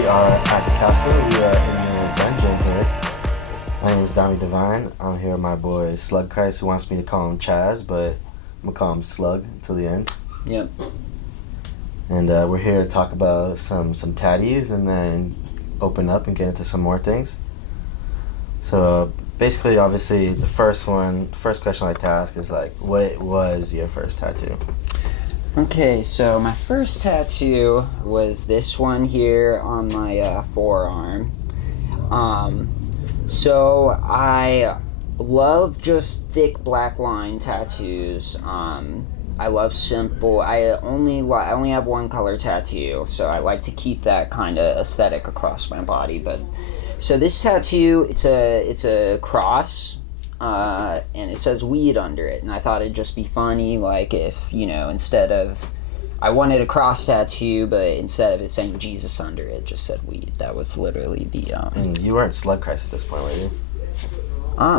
We are at the castle. We are in the dungeon here. My name is Donnie Devine. I'm here with my boy Slug, who wants me to call him Chaz, but I'm going to call him Slug until the end. Yep. And we're here to talk about some tatties and then open up and get into some more things. So basically, obviously, the first question I like to ask is like, what was your first tattoo? Okay, so my first tattoo was this one here on my forearm. So I love just thick black line tattoos. I love simple. I only have one color tattoo, so I like to keep that kind of aesthetic across my body. But so this tattoo, it's a cross. And it says weed under it, and I thought it'd just be funny, like if, instead of, I wanted a cross tattoo, but instead of it saying Jesus under it, just said weed. That was literally the, And you weren't Slug Christ at this point, were you?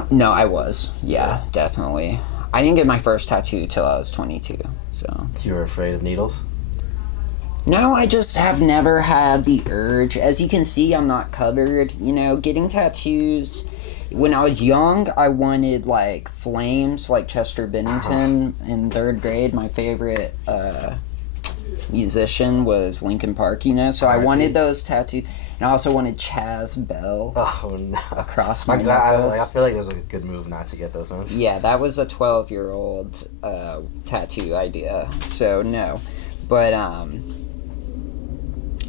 No, I was. Yeah, definitely. I didn't get my first tattoo till I was 22, so. You were afraid of needles? No, I just have never had the urge. As you can see, I'm not covered, getting tattoos. When I was young, I wanted, like, flames, like Chester Bennington in third grade. My favorite musician was Linkin Park, so I wanted those tattoos. And I also wanted Chaz Bell across my knuckles. I feel like it was a good move not to get those ones. Yeah, that was a 12-year-old tattoo idea, so no. But,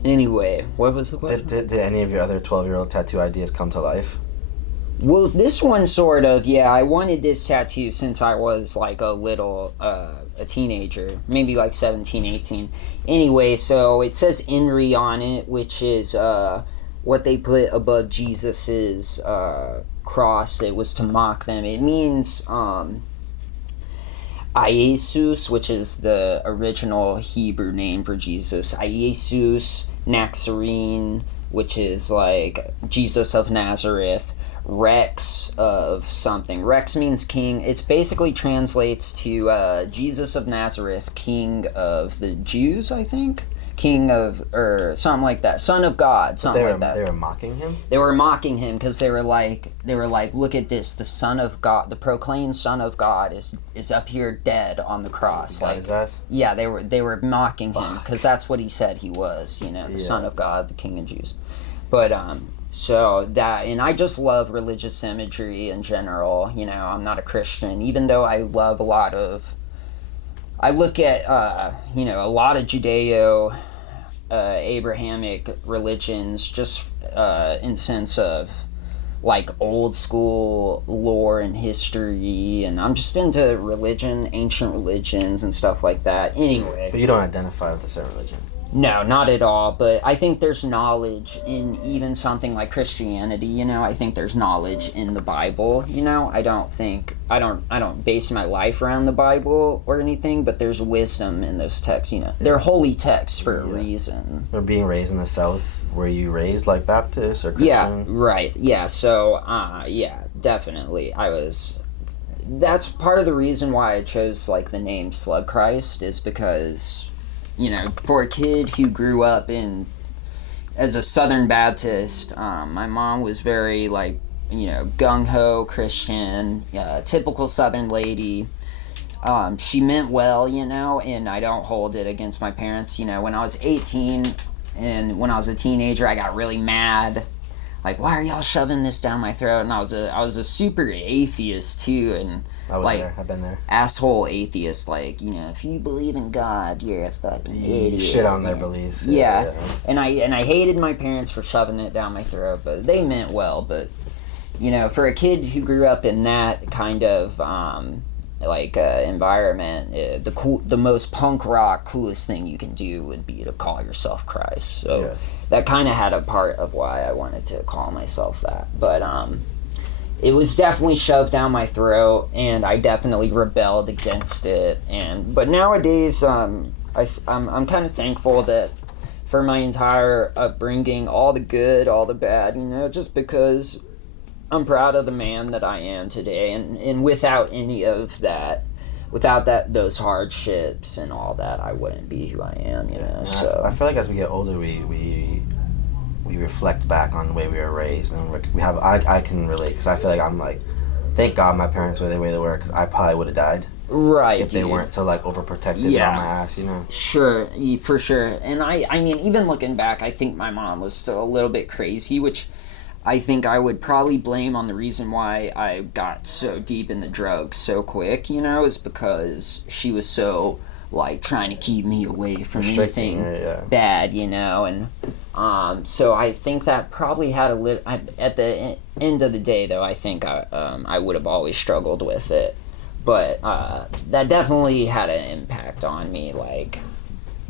anyway, what was the question? Did any of your other 12-year-old tattoo ideas come to life? Well, this one sort of, yeah. I wanted this tattoo since I was like a teenager, maybe like 17, 18. Anyway, so it says Inri on it, which is what they put above Jesus's cross. It was to mock them. It means Iesus, which is the original Hebrew name for Jesus. Iesus Nazarene, which is like Jesus of Nazareth. Rex of something. Rex means king. It basically translates to Jesus of Nazareth, king of the Jews, I think. King of, or something like that. Son of God, something like that. They were mocking him? They were mocking him because they were like, look at this, the Son of God, the proclaimed Son of God is up here dead on the cross. Got his ass? Yeah, they were mocking him because that's what he said he was, the Son of God, the King of Jews. But, so that, and I just love religious imagery in general. I'm not a Christian, even though I love I look at, a lot of Judeo, Abrahamic religions, just in the sense of like old school lore and history, and I'm just into religion, ancient religions and stuff like that. Anyway. But you don't identify with a certain religion? No, not at all, but I think there's knowledge in even something like Christianity, I think there's knowledge in the Bible, I don't base my life around the Bible or anything, but there's wisdom in those texts, They're holy texts for a reason. Or being raised in the South, were you raised like Baptist or Christian? Yeah, right, yeah, so, definitely, that's part of the reason why I chose, like, the name Slug Christ, is because, for a kid who grew up as a Southern Baptist, my mom was very, like, gung-ho Christian, typical Southern lady. She meant well, and I don't hold it against my parents. When I was 18 and when I was a teenager, I got really mad. Like, why are y'all shoving this down my throat? And I was a super atheist too, and I've been there. Asshole atheist, like, if you believe in God, you're a fucking idiot. Shit on their beliefs. Yeah. And I hated my parents for shoving it down my throat, but they meant well. But for a kid who grew up in that kind of environment, the most punk rock coolest thing you can do would be to call yourself Christ. So that kind of had a part of why I wanted to call myself that. But it was definitely shoved down my throat, and I definitely rebelled against it. But nowadays, I'm kind of thankful that for my entire upbringing, all the good, all the bad, just because I'm proud of the man that I am today, and without any of that, without those hardships and all that, I wouldn't be who I am, So I feel like as we get older, we we reflect back on the way we were raised, and I can relate, because I feel like I'm like, thank God my parents were the way they were, because I probably would have died. Right, if they weren't so like overprotective on my ass, you know. Sure, for sure. And I mean, even looking back, I think my mom was still a little bit crazy, which I think I would probably blame on the reason why I got so deep in the drugs so quick, you know, is because she was so like trying to keep me away from anything bad, you know. And so I think that probably had a little. At the end of the day, though, I think I would have always struggled with it. But that definitely had an impact on me, like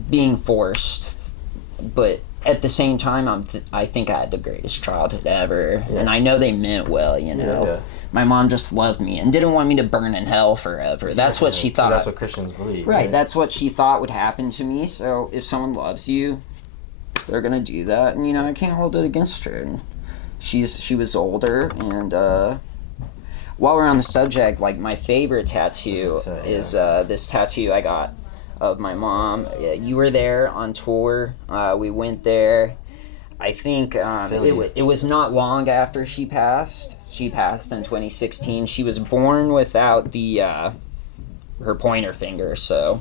being forced. But at the same time, I think I had the greatest childhood ever, and I know they meant well. You know, my mom just loved me and didn't want me to burn in hell forever. That's what she thought. That's what Christians believe. Right. That's what she thought would happen to me. So if someone loves you, they're gonna do that, and you know I can't hold it against her. And she was older, and. While we're on the subject, like my favorite tattoo is this tattoo I got of my mom. You were there on tour. We went there. I think it was not long after she passed. She passed in 2016. She was born without the her pointer finger, so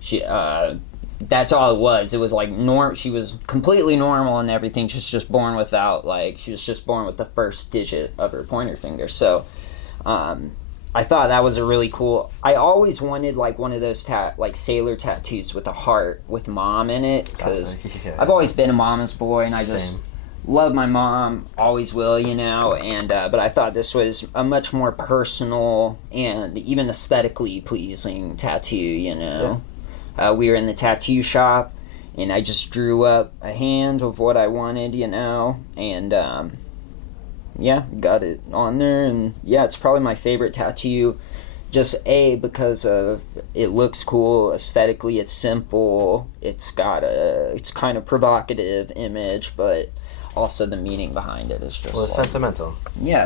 she that's all it was. It was like she was completely normal and everything. She was just born without she was just born with the first digit of her pointer finger. So I thought that was a really cool. I always wanted like one of those sailor tattoos with a heart with mom in it, because I've always been a mama's boy, and I just love my mom, always will, you know. And but I thought this was a much more personal and even aesthetically pleasing tattoo, you know. We were in the tattoo shop, and I just drew up a hand of what I wanted, you know, and got it on there. And it's probably my favorite tattoo, just because of it looks cool aesthetically. It's simple, it's kind of provocative image, but also the meaning behind it is just it's sentimental.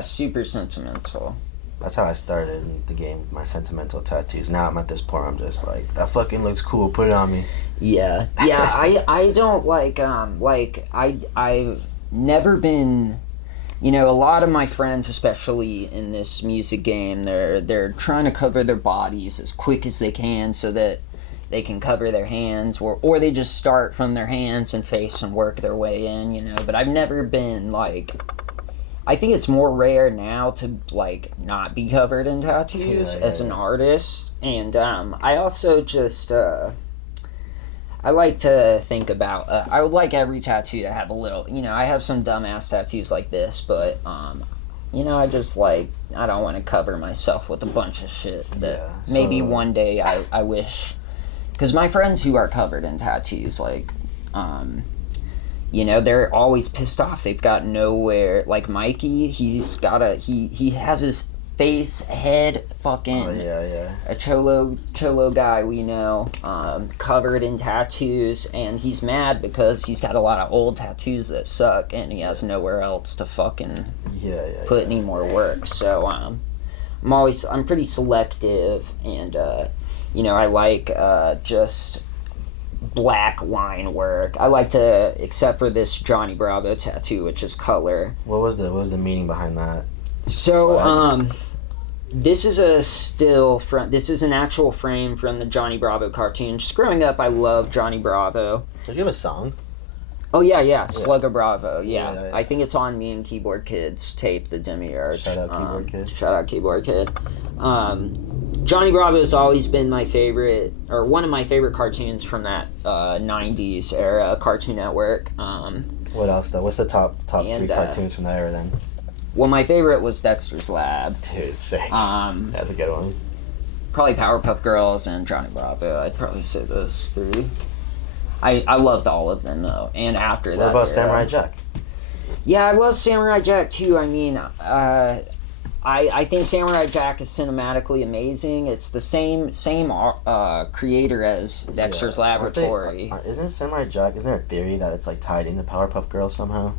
Super sentimental. That's how I started in the game, my sentimental tattoos. Now I'm at this point, I'm just like, that fucking looks cool, put it on me. I don't I've never been. You know, a lot of my friends, especially in this music game, they're trying to cover their bodies as quick as they can so that they can cover their hands, or they just start from their hands and face and work their way in, you know. But I've never been I think it's more rare now to not be covered in tattoos as an artist. And I also just I like to think about, I would like every tattoo to have a little, you know, I have some dumbass tattoos like this, but, you know, I just I don't want to cover myself with a bunch of shit that maybe one day I wish, because my friends who are covered in tattoos, you know, they're always pissed off. They've got nowhere, like Mikey, he has his face, head, fucking a cholo guy we know, covered in tattoos, and he's mad because he's got a lot of old tattoos that suck, and he has nowhere else to fucking put any more work. So I'm pretty selective, and you know, I like just black line work. I like to, except for this Johnny Bravo tattoo, which is color. What was the meaning behind that? So this is a still from. This is an actual frame from the Johnny Bravo cartoon. Just growing up, I loved Johnny Bravo. Did you have a song? Oh yeah. Slug Bravo. Yeah. I think it's on me and Keyboard Kid's tape, the Demiurge. Shout out Keyboard Kid. Shout out Keyboard Kid. Johnny Bravo has always been my favorite, or one of my favorite cartoons from that 90s era, Cartoon Network. What else though? What's the top 3 cartoons from that era then? Well, my favorite was Dexter's Lab. Dude, sick. That's a good one. Probably Powerpuff Girls and Johnny Bravo. I'd probably say those 3. I loved all of them though. And after that, what about Samurai Jack? Yeah, I love Samurai Jack too. I mean, I think Samurai Jack is cinematically amazing. It's the same creator as Dexter's Laboratory. Isn't Samurai Jack? Isn't there a theory that it's tied into Powerpuff Girls somehow?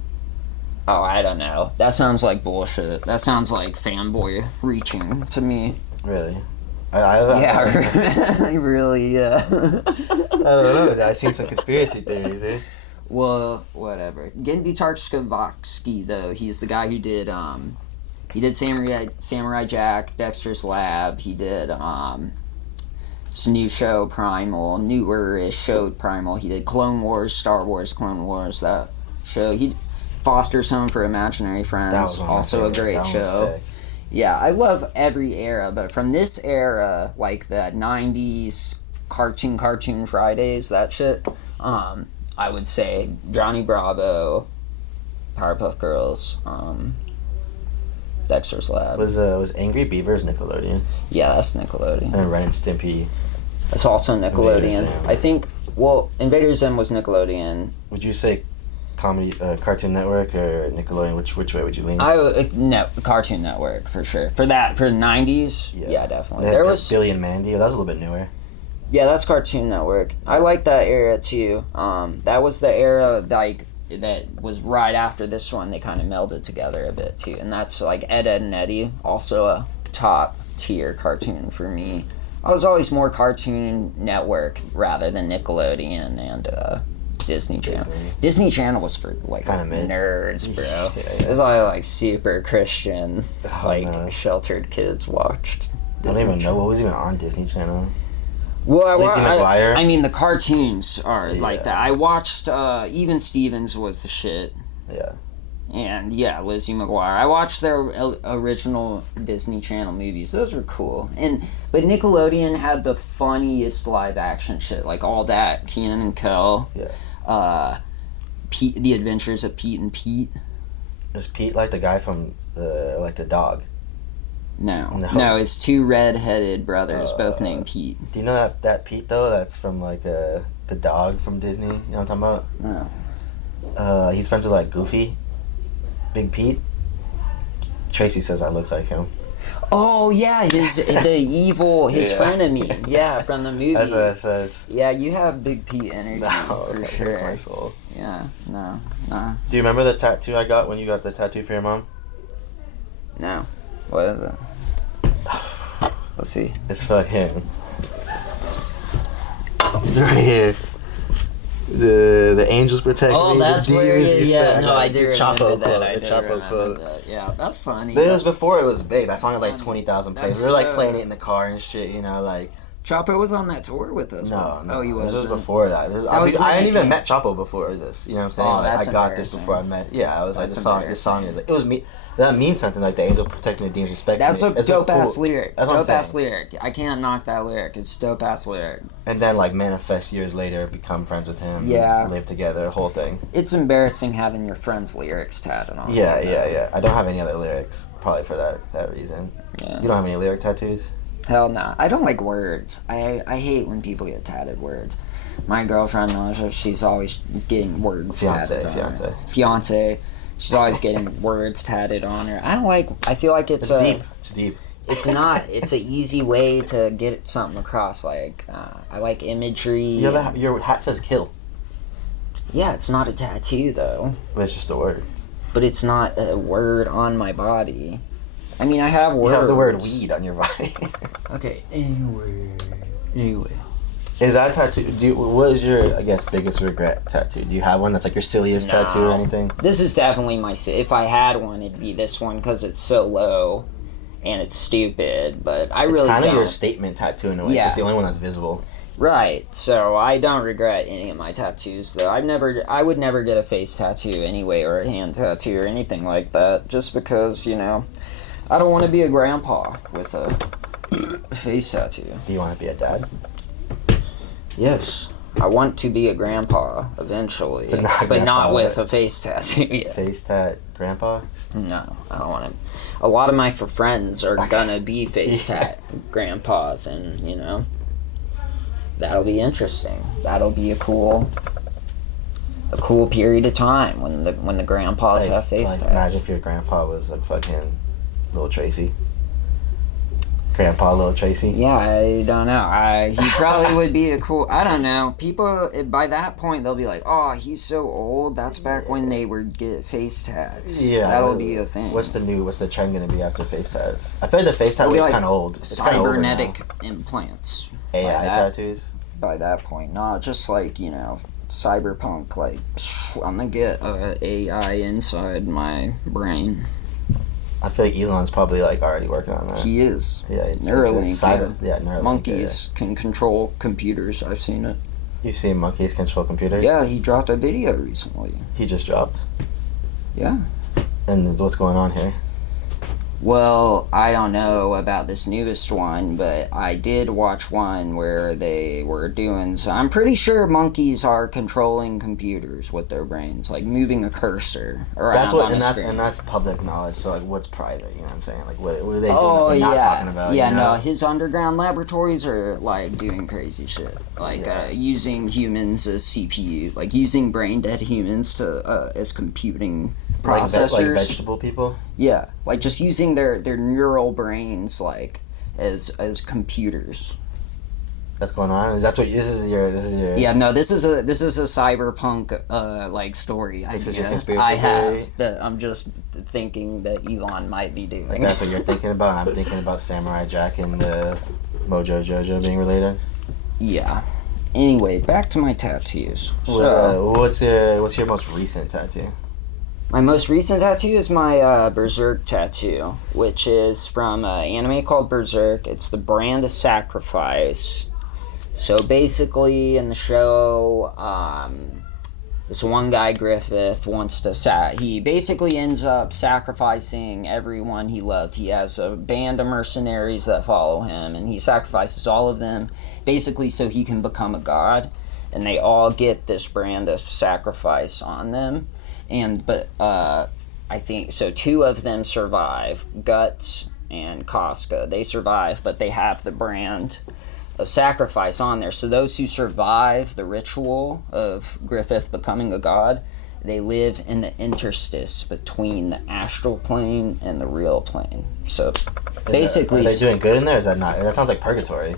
Oh, I don't know. That sounds like bullshit. That sounds like fanboy reaching to me. Really? Really, yeah. I don't know. I've seen some conspiracy theories, eh? Well, whatever. Gendy Tartakovsky, though, he's the guy who did he did Samurai Jack, Dexter's Lab. He did this new show Primal, newer-ish show Primal. He did Clone Wars, Star Wars, Clone Wars. That show. He Foster's Home for Imaginary Friends, also a great show. Yeah, I love every era, but from this era, like the 90s Cartoon Fridays, that shit, I would say Johnny Bravo, Powerpuff Girls, Dexter's Lab. Was Angry Beavers Nickelodeon? Yeah, that's Nickelodeon. And Ren and Stimpy. It's also Nickelodeon. I think, Invader Zim was Nickelodeon. Would you say comedy, Cartoon Network or Nickelodeon? Which way would you lean? No, Cartoon Network for sure. For the 90s, yeah definitely. There was Billy and Mandy. That was a little bit newer. Yeah, that's Cartoon Network. I like that era too. That was the era that was right after this one. They kind of melded together a bit too, and that's like Ed, Edd and Eddy, also a top tier cartoon for me. I was always more Cartoon Network rather than Nickelodeon and Disney Channel. Disney Channel was for like nerds, bro. Yeah. It was all like super Christian, sheltered kids watched. I don't even know what was even on Disney Channel. Well, I mean, the cartoons are like that. I watched Even Stevens was the shit. Yeah. And yeah, Lizzie McGuire. I watched their original Disney Channel movies. Those were cool. But Nickelodeon had the funniest live action shit, like All That, Kenan and Kel. Yeah. The Adventures of Pete and Pete. Is Pete like the guy from like the dog? No, it's two red-headed brothers, both named Pete. Do you know that Pete though? That's from like the dog from Disney. You know what I'm talking about? No. He's friends with like Goofy, Big Pete. Tracy says I look like him. Oh yeah, his frenemy. Yeah, from the movie. That's what it says. Yeah, you have Big Pete energy for sure. Hurts my soul. Yeah, no. Do you remember the tattoo I got when you got the tattoo for your mom? No. What is it? Let's see. It's fucking. It's right here. The angels protect me. Oh, that's where it is. Yeah, no, I do remember that. The Chapo quote. Yeah, that's funny. But it was before it was big. That song had like 20,000 plays. We were like playing it in the car and shit, like. Chapo was on that tour with us. No. Oh, he was. This was before that. I didn't even met Chapo before this. You know what I'm saying? Oh, that's I got this before I met. Yeah, I was like, this song is like, it was me. That means something, like the angel protecting the dean's respect. That's a dope ass lyric. Dope ass lyric. I can't knock that lyric. It's dope ass lyric. And then like manifest years later, become friends with him. Yeah. Live together, whole thing. It's embarrassing having your friend's lyrics tatted on. Yeah. I don't have any other lyrics, probably for that reason. Yeah. You don't have any lyric tattoos? Hell no. I don't like words. I hate when people get tatted words. My girlfriend knows she's always getting words tatted on her. Fiance. She's always getting words tatted on her. I feel like it's deep. It's deep. It's not. It's an easy way to get something across. Like, I like imagery. Your hat says kill. Yeah, it's not a tattoo, though. But it's just a word. But it's not a word on my body. I mean, I have words. You have the word weed on your body. Okay, anyway. Is that tattoo? What is your, I guess, biggest regret tattoo? Do you have one that's like your silliest tattoo or anything? This is definitely if I had one, it'd be this one because it's so low and it's stupid. But I really don't. It's kind of your statement tattoo in a way. Yeah. It's the only one that's visible. Right. So I don't regret any of my tattoos, though. I would never get a face tattoo anyway, or a hand tattoo or anything like that, just because I don't want to be a grandpa with a face tattoo. Do you want to be a dad? Yes. I want to be a grandpa eventually, but not with a face tattoo yet. Face tat grandpa? No, I don't want to. A lot of my friends are gonna be face tat grandpas, and that'll be interesting. That'll be a cool period of time when the grandpas have face tats. Imagine if your grandpa was like fucking Little Tracy. Grandpa Little Tracy. Yeah, I don't know. He probably would be a cool. I don't know. People by that point they'll be like, "Oh, he's so old." That's back when they would get face tats. Yeah, that'll be a thing. What's the trend gonna be after face tats? I feel like the face tat was kind of old. It's cybernetic implants. AI tattoos. By that point, not just like cyberpunk, like, I'm gonna get AI inside my brain. I feel like Elon's probably like already working on that. He is. Yeah, it's Neuralink. Neuralink. Monkeys can control computers. I've seen it. You've seen monkeys control computers? Yeah, he dropped a video recently. He just dropped? Yeah. And what's going on here? Well, I don't know about this newest one, but I did watch one where they were doing... So I'm pretty sure monkeys are controlling computers with their brains, like moving a cursor around on a screen. And that's public knowledge, so like what's private, you know what I'm saying? Like what are they doing Oh, that they're not yeah. talking about? Yeah, you know? no, his underground laboratories are, like, doing crazy shit. Like, using humans as CPU, like, using brain-dead humans to as computing processors. Like vegetable people? Yeah, like, just using their neural brains, like, as computers. That's going on? This is your Yeah, no, this is a cyberpunk like story. This is your conspiracy I theory? have that I'm just thinking that Elon might be doing. Like that's what you're thinking about, and I'm thinking about Samurai Jack and the Mojo Jojo being related. Yeah. Anyway, back to my tattoos. What's your most recent tattoo? My most recent tattoo is my Berserk tattoo, which is from an anime called Berserk. It's the brand of sacrifice. So basically, in the show, this one guy, Griffith, wants to... he basically ends up sacrificing everyone he loved. He has a band of mercenaries that follow him, and he sacrifices all of them, basically so he can become a god. And they all get this brand of sacrifice on them. But I think... So 2 of them survive. Guts and Casca. They survive, but they have the brand of sacrifice on there. So those who survive the ritual of Griffith becoming a god, they live in the interstice between the astral plane and the real plane. So basically... Are they doing good in there? Or is that not? That sounds like purgatory.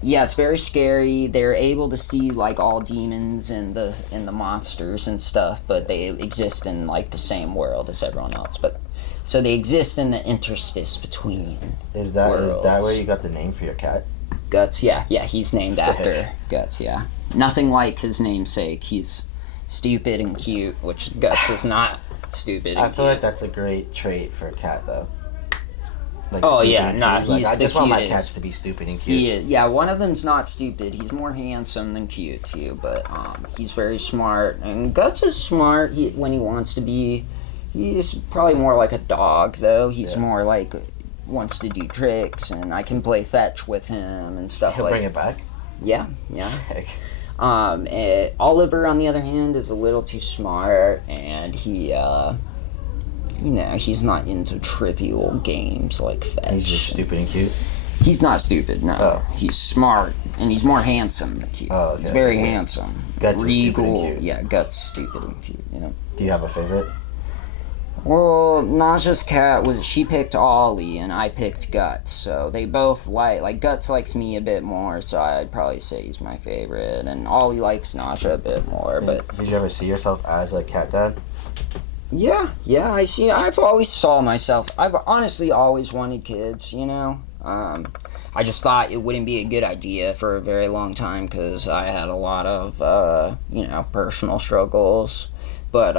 Yeah, it's very scary. They're able to see like all demons and the monsters and stuff, but they exist in like the same world as everyone else. But so they exist in the interstice between. Is that where you got the name for your cat? Guts, yeah, he's named Sick. after Guts, yeah. Nothing like his namesake. He's stupid and cute, which Guts is not stupid and I feel cute. like that's a great trait for a cat, though. Like Oh, stupid yeah, and nah, cute. Like, he's I the just want my cutest. cats to be stupid and cute. He is, yeah, one of them's not stupid. He's more handsome than cute, too, but he's very smart. And Guts is smart when he wants to be. He's probably more like a dog, though. He's more like... wants to do tricks, and I can play fetch with him and stuff. He'll bring it back? Yeah. Sick. Oliver, on the other hand, is a little too smart, and he, he's not into trivial games like fetch. He's just stupid and cute? He's not stupid, no. Oh. He's smart, and he's more handsome than cute. Oh, okay. He's very handsome. Guts is Regal, stupid and cute. yeah, Guts stupid and cute, Do you have a favorite? Well, Naja's cat she picked Ollie and I picked Guts, so they both like Guts likes me a bit more, so I'd probably say he's my favorite, and Ollie likes Naja a bit more, but... Did you ever see yourself as a cat dad? Yeah, I've always saw myself, I've honestly always wanted kids, I just thought it wouldn't be a good idea for a very long time, because I had a lot of, personal struggles. But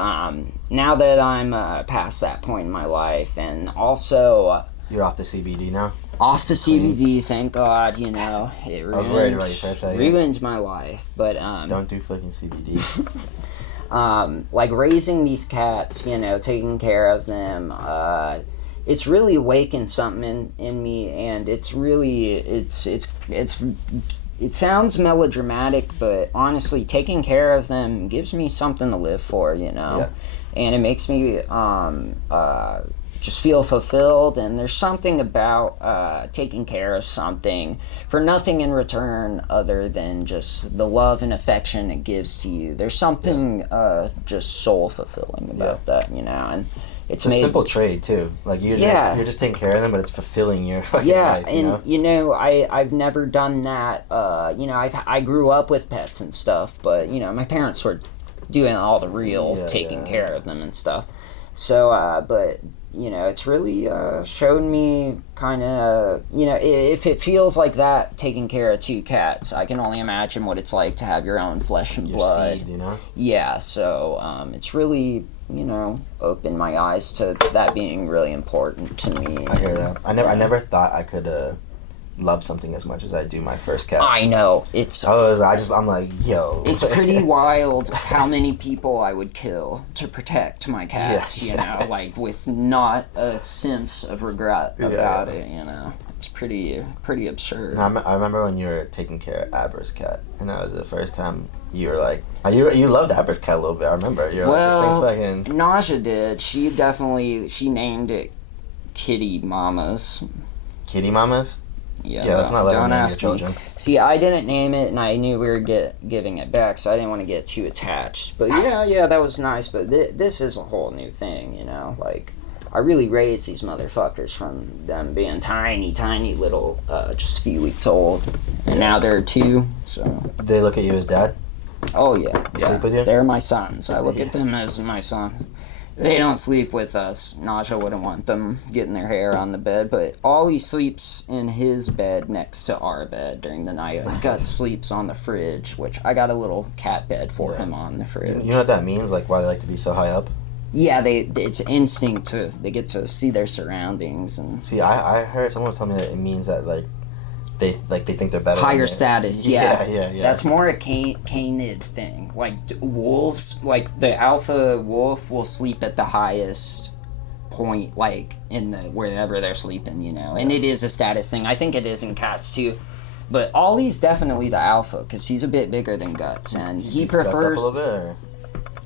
now that I'm past that point in my life, and also... You're off the CBD now? Off the CBD, thank God, it I was worried about you for a second. ruined my life. But, don't do fucking CBD. like raising these cats, taking care of them, it's really awakened something in me, and it's really, it sounds melodramatic, but honestly, taking care of them gives me something to live for, Yeah. And it makes me just feel fulfilled, and there's something about taking care of something for nothing in return other than just the love and affection it gives to you. There's something just soul-fulfilling about that, and... It's a simple trade too. Like you're just taking care of them, but it's fulfilling your fucking life. And I've never done that. I grew up with pets and stuff, but my parents were doing all the real taking care of them and stuff. So, but it's really shown me kind of, if it feels like that, taking care of 2 cats, I can only imagine what it's like to have your own flesh and blood. Seed, Yeah, so it's really, opened my eyes to that being really important to me. I hear that. I never thought I could love something as much as I do my first cat. I know. I'm like, yo. It's pretty wild how many people I would kill to protect my cats, like with not a sense of regret about it, It's pretty absurd. I remember when you were taking care of Abra's cat, and that was the first time you were like, you loved Abra's cat a little bit, I remember. You're like, this thing's Naja did. She named it Kitty Mamas. Kitty Mamas? Yeah, let's not let don't them name ask your me. children. See, I didn't name it, and I knew we were giving it back, so I didn't want to get too attached. But yeah, that was nice. But this is a whole new thing, Like, I really raised these motherfuckers from them being tiny, tiny little, just a few weeks old, and now they're 2. So They look at you as dad? oh yeah, Sleep with you? they're my sons. I look at them as my son. They don't sleep with us. Naja wouldn't want them getting their hair on the bed, but Ollie sleeps in his bed next to our bed during the night. Guts sleeps on the fridge, which I got a little cat bed for him on the fridge. You know what that means? Like, why they like to be so high up? Yeah, it's instinct they get to see their surroundings and See, I heard someone was telling me that it means that they think they're better. Higher status, yeah. Yeah. That's more a canid thing. Like wolves, like the alpha wolf will sleep at the highest point, like in the wherever they're sleeping, And it is a status thing. I think it is in cats too. But Ollie's definitely the alpha because he's a bit bigger than Guts, and he prefers. Guts up a little bit,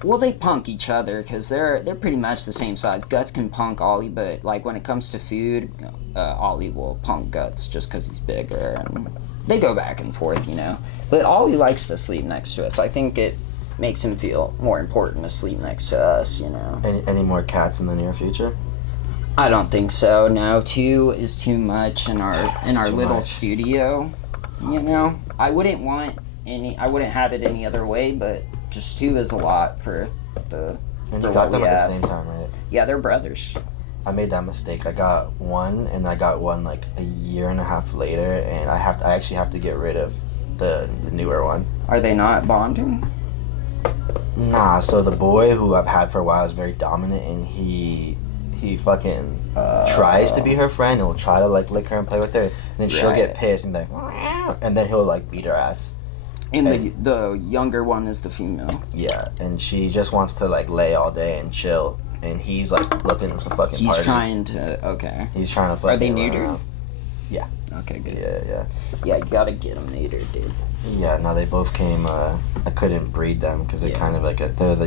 well, they punk each other because they're pretty much the same size. Guts can punk Ollie, but like when it comes to food, Ollie will punk Guts just because he's bigger, and they go back and forth, But Ollie likes to sleep next to us. I think it makes him feel more important to sleep next to us, Any more cats in the near future? I don't think so. No, 2 is too much in our little much. studio. I wouldn't have it any other way, but just 2 is a lot for And you got them at the same time, right? Yeah, they're brothers. I made that mistake. I got one, and I got one like a year and a half later, and I actually have to get rid of the newer one. Are they not bonding? Nah, so the boy who I've had for a while is very dominant, and he fucking tries to be her friend and will try to like lick her and play with her, and then she'll get pissed and be like, "Meow," and then he'll like beat her ass. And the younger one is the female. Yeah, and she just wants to like lay all day and chill, and he's like looking for fucking He's party. trying to, okay. He's trying to fucking. Are they neutered? Yeah. Okay, good. Yeah. Yeah, you gotta get them neutered, dude. Yeah, no, they both came. I couldn't breed them because they're kind of like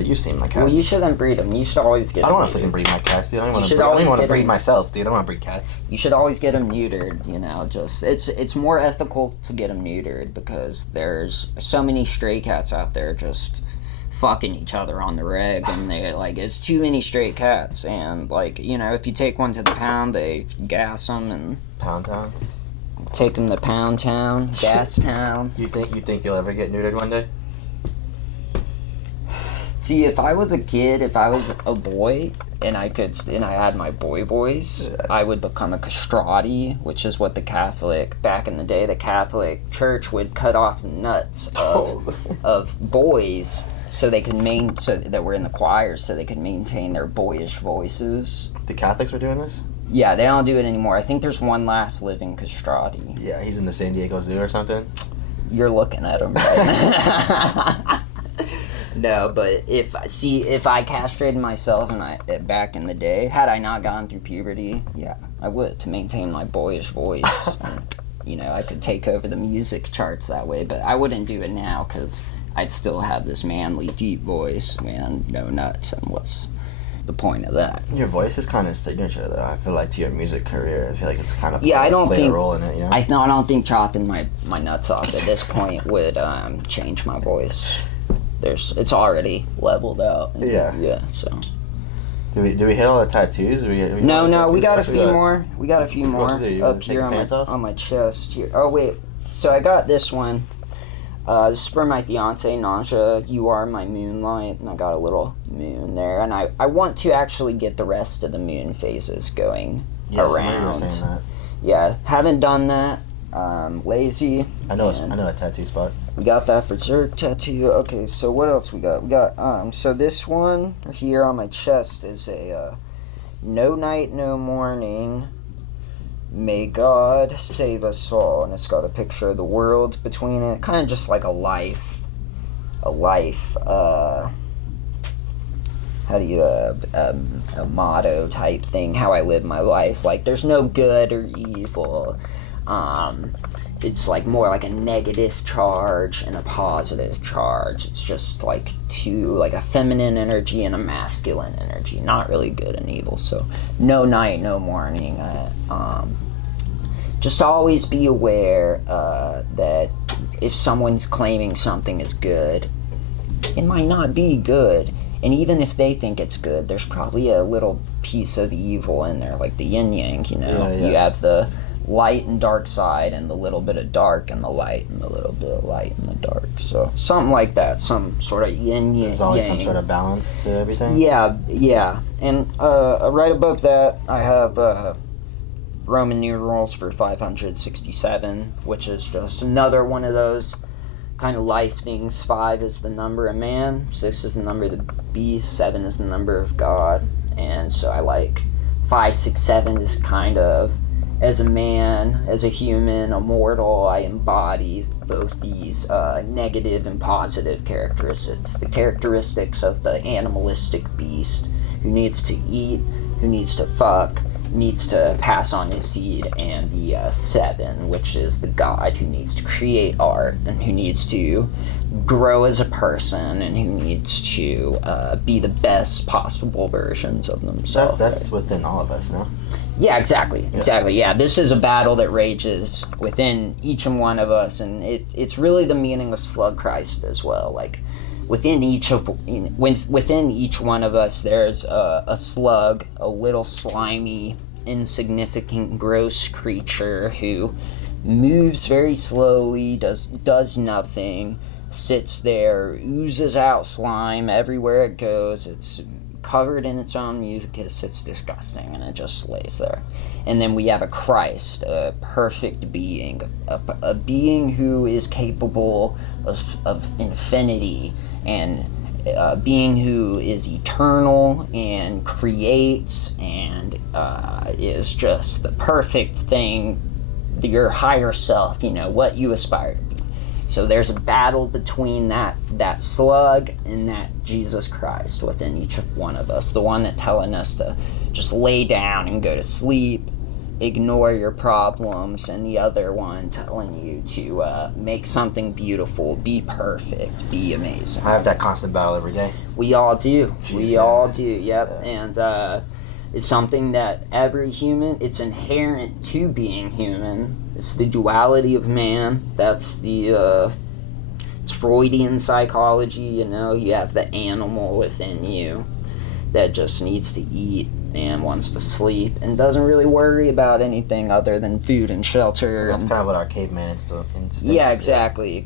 you seem like cats. Well, you shouldn't breed them. You should always get. I don't want to freaking breed my cats, dude. I don't You even want to should breed always myself, dude. I don't want to breed cats. You should always get them neutered. Just it's more ethical to get them neutered because there's so many stray cats out there just fucking each other on the reg, and they like it's too many stray cats, and like if you take one to the pound, they gas them and Pound town. Take them to Pound Town, Gas Town. You think you'll ever get neutered one day? See, if I was a kid, if I was a boy, and I had my boy voice, I would become a castrati, which is what the Catholic Church would cut off the nuts of boys so they could that were in the choir so they could maintain their boyish voices. The Catholics were doing this? Yeah, they don't do it anymore. I think there's one last living castrati. Yeah, he's in the San Diego Zoo or something. You're looking at him right No, but if I castrated myself back in the day, had I not gone through puberty, yeah, I would to maintain my boyish voice. And, I could take over the music charts that way, but I wouldn't do it now because I'd still have this manly, deep voice, man, no nuts, and what's the point of that? Your voice is kind of signature, though. I feel like to your music career, I feel like it's kind of I don't played think a role in it. I don't think chopping my nuts off at this point would change my voice. It's already leveled out. Yeah. So. Do we hit all the tattoos? No, we got a few more. We got a few more up up here on my chest here. Oh wait, so I got this one. This is for my fiance, Naja. You are my moonlight, and I got a little moon there, and I want to actually get the rest of the moon phases going around. Saying that. Yeah, haven't done that. Lazy. I know a tattoo spot. We got that Berserk tattoo. Okay, so what else we got? We got so this one here on my chest is a no night, no morning. May God save us all, and it's got a picture of the world between it, kind of just like a life, how do you, a motto type thing, how I live my life. Like, there's no good or evil. It's like more like a negative charge and a positive charge. It's just like like a feminine energy and a masculine energy, not really good and evil. So no night, no morning. Just always be aware that if someone's claiming something is good, it might not be good. And even if they think it's good, there's probably a little piece of evil in there, like the yin yang, you know? Yeah. You have the light and dark side, and the little bit of dark and the light, and the little bit of light and the dark. So something like that, some sort of yin yang. There's always some sort of balance to everything. Yeah. And right above that, I have Roman numerals for 567, which is just another one of those kind of life things. 5 is the number of man, 6 is the number of the beast, 7 is the number of God. And so I like 5, 6, 7 is kind of, as a man, as a human, a mortal, I embody both these negative and positive characteristics. The characteristics of the animalistic beast who needs to eat, who needs to fuck, needs to pass on his seed, and the 7, which is the God who needs to create art and who needs to grow as a person and who needs to be the best possible versions of themselves. That's within all of us, no? Yeah, exactly. Yeah, this is a battle that rages within each and one of us, and it's really the meaning of Slug Christ as well. Like, within each one of us, there's a slug, a little slimy, insignificant, gross creature who moves very slowly, does nothing, sits there, oozes out slime everywhere it goes. It's covered in its own mucus. It's disgusting, and it just lays there. And then we have a Christ, a perfect being, a being who is capable of infinity, and a being who is eternal and creates and is just the perfect thing, your higher self, you know, what you aspire to be. So there's a battle between that slug and that Jesus Christ within each of one of us. The one that telling us to just lay down and go to sleep, ignore your problems, and the other one telling you to make something beautiful, be perfect, be amazing. I have that constant battle every day. We all do. We all do, yep. And it's something that every human, it's inherent to being human. It's the duality of man. That's it's Freudian psychology, you know. You have the animal within you that just needs to eat and wants to sleep and doesn't really worry about anything other than food and shelter. That's kind of what our caveman instincts. Yeah, exactly.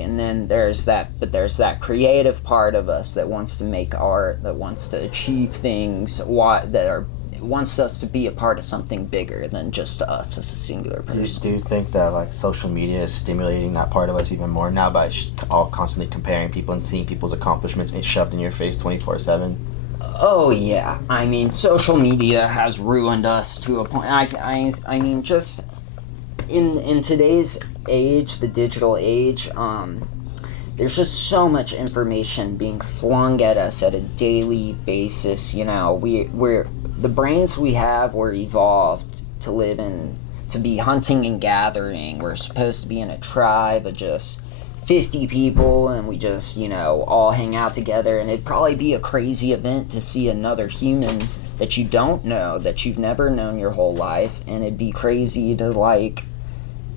And then there's that creative part of us that wants to make art, that wants to achieve things, wants us to be a part of something bigger than just us as a singular person. Do you think that like social media is stimulating that part of us even more now by all constantly comparing people and seeing people's accomplishments shoved in your face 24/7? Oh yeah, I mean, social media has ruined us to a point. I mean, just in today's age, the digital age, there's just so much information being flung at us at a daily basis. You know, we're the brains we have were evolved to live in, to be hunting and gathering. We're supposed to be in a tribe of just 50 people, and we just, you know, all hang out together, and it'd probably be a crazy event to see another human that you don't know, that you've never known your whole life, and it'd be crazy to, like,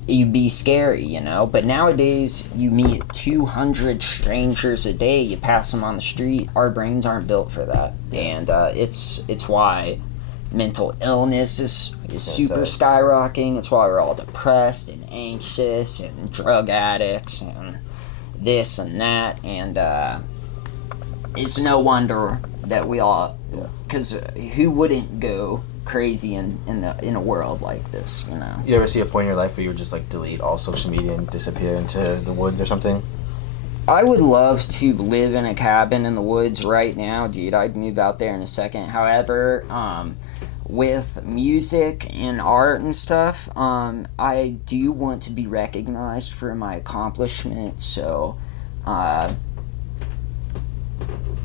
you'd be scary, you know. But nowadays, you meet 200 strangers a day, you pass them on the street. Our brains aren't built for that, and it's why mental illness is super skyrocketing. It's why we're all depressed and anxious and drug addicts, and this and that, and it's no wonder that we all, because who wouldn't go crazy in a world like this, you know? You ever see a point in your life where you would just like delete all social media and disappear into the woods or something? I would love to live in a cabin in the woods right now, dude. I'd move out there in a second. However, with music and art and stuff, I do want to be recognized for my accomplishments. So,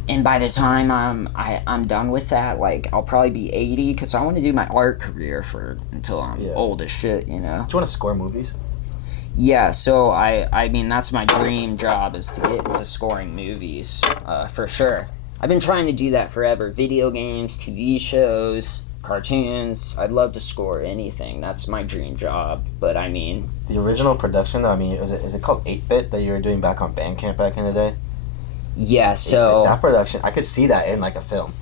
and by the time I'm done with that, like I'll probably be 80, because I want to do my art career until I'm old as shit, you know. Do you want to score movies? Yeah, so I mean that's my dream job, is to get into scoring movies, for sure. I've been trying to do that forever. Video games, TV shows, cartoons. I'd love to score anything. That's my dream job. But I mean, the original production, I mean, is it called 8-bit that you were doing back on Bandcamp back in the day? Yeah, so that production, I could see that in like a film.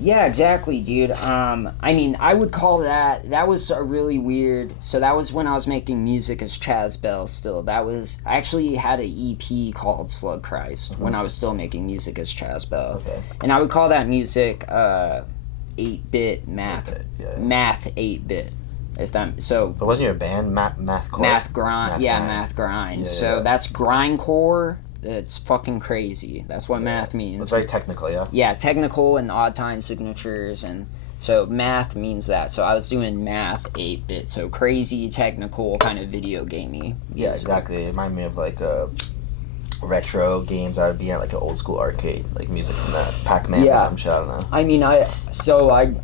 Yeah, exactly, dude. I mean, I would call that was a really weird. So that was when I was making music as Chaz Bell. Still, I actually had an EP called Slug Christ when I was still making music as Chaz Bell. Okay. And I would call that music 8-bit math, 8-bit, math 8-bit. If that so. But wasn't your band Math Grind? Math Grind. Yeah, so that's grindcore. It's fucking crazy. That's what math means. It's very technical, yeah? Yeah, technical and odd time signatures, and so math means that. So I was doing math 8-bit, so crazy, technical, kind of video gamey. Yeah, exactly. It reminded me of like retro games I would be at, like an old school arcade, like music from that Pac-Man or some shit, I don't know. I mean, I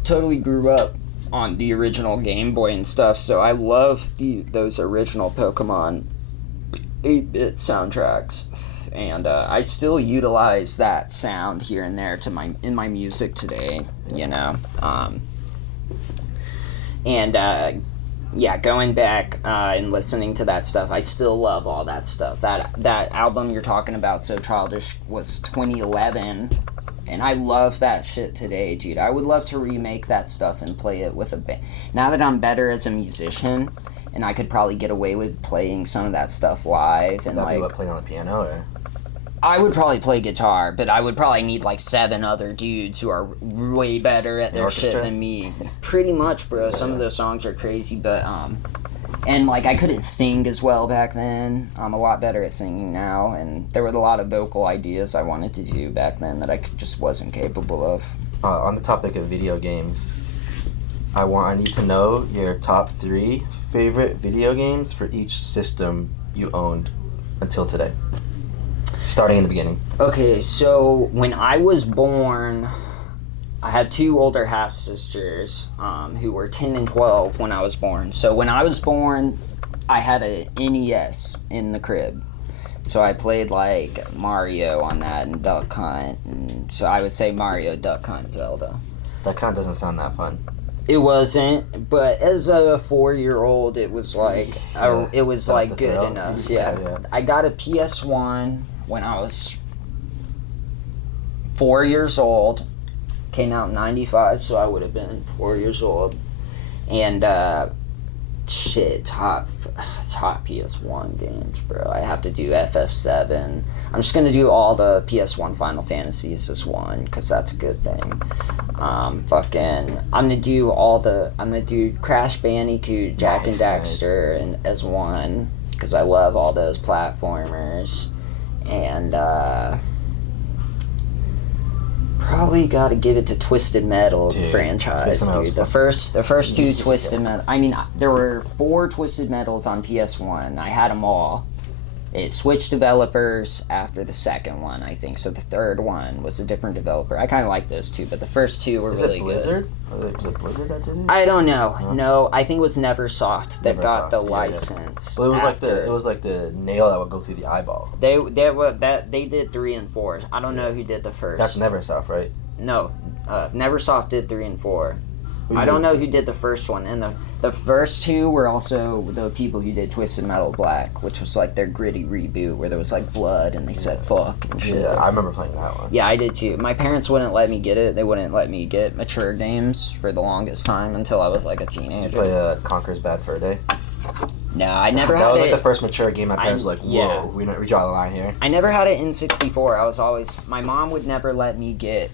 totally grew up on the original Game Boy and stuff, so I love those original Pokemon 8-bit soundtracks. And I still utilize that sound here and there in my music today, you know. Going back and listening to that stuff, I still love all that stuff. That album you're talking about, So Childish, was 2011, and I love that shit today, dude. I would love to remake that stuff and play it with a band. Now that I'm better as a musician, and I could probably get away with playing some of that stuff live, and That'd be what, playing on the piano, or? I would probably play guitar, but I would probably need like 7 other dudes who are way better at their shit than me. Pretty much, bro. Some of those songs are crazy, but and like I couldn't sing as well back then. I'm a lot better at singing now, and there were a lot of vocal ideas I wanted to do back then that I just wasn't capable of. On the topic of video games, I need to know your top 3 favorite video games for each system you owned until today. Starting in the beginning. Okay, so when I was born, I had 2 older half-sisters who were 10 and 12 when I was born. So when I was born, I had a NES in the crib. So I played like Mario on that and Duck Hunt. And so I would say Mario, Duck Hunt, Zelda. Duck Hunt doesn't sound that fun. It wasn't, but as a 4-year-old, it was like it was like good thrill. enough. Yeah. I got a PS1 when I was 4 years old. Came out in 95, so I would have been 4 years old. And top PS1 games, bro. I have to do FF7. I'm just gonna do all the PS1 Final Fantasies as one, because that's a good thing. I'm gonna do Crash Bandicoot, Jak and Daxter as one, because I love all those platformers. And probably gotta give it to Twisted Metal franchise, dude. The first 2 Twisted Metal. I mean, there were 4 Twisted Metals on PS1. I had them all. It switched developers after the second one, I think. So the third one was a different developer. I kind of like those 2, but the first 2 were really good. Is it Blizzard? Was it Blizzard that did it? I don't know. No, I think it was Neversoft that got the license. Well, it was like the nail that would go through the eyeball. They did 3 and 4. I don't know who did the first. That's Neversoft, right? No, Neversoft did 3 and 4. I don't know who did the first one, and the first 2 were also the people who did Twisted Metal Black, which was like their gritty reboot where there was like blood and they said fuck and shit. Yeah, I remember playing that one. Yeah, I did too. My parents wouldn't let me get it. They wouldn't let me get mature games for the longest time until I was like a teenager. Did you play Conker's Bad Fur Day? No, I never had That was it. like the first mature game my parents were like, whoa, yeah. we draw the line here. I never had it in 64. I was always... My mom would never let me get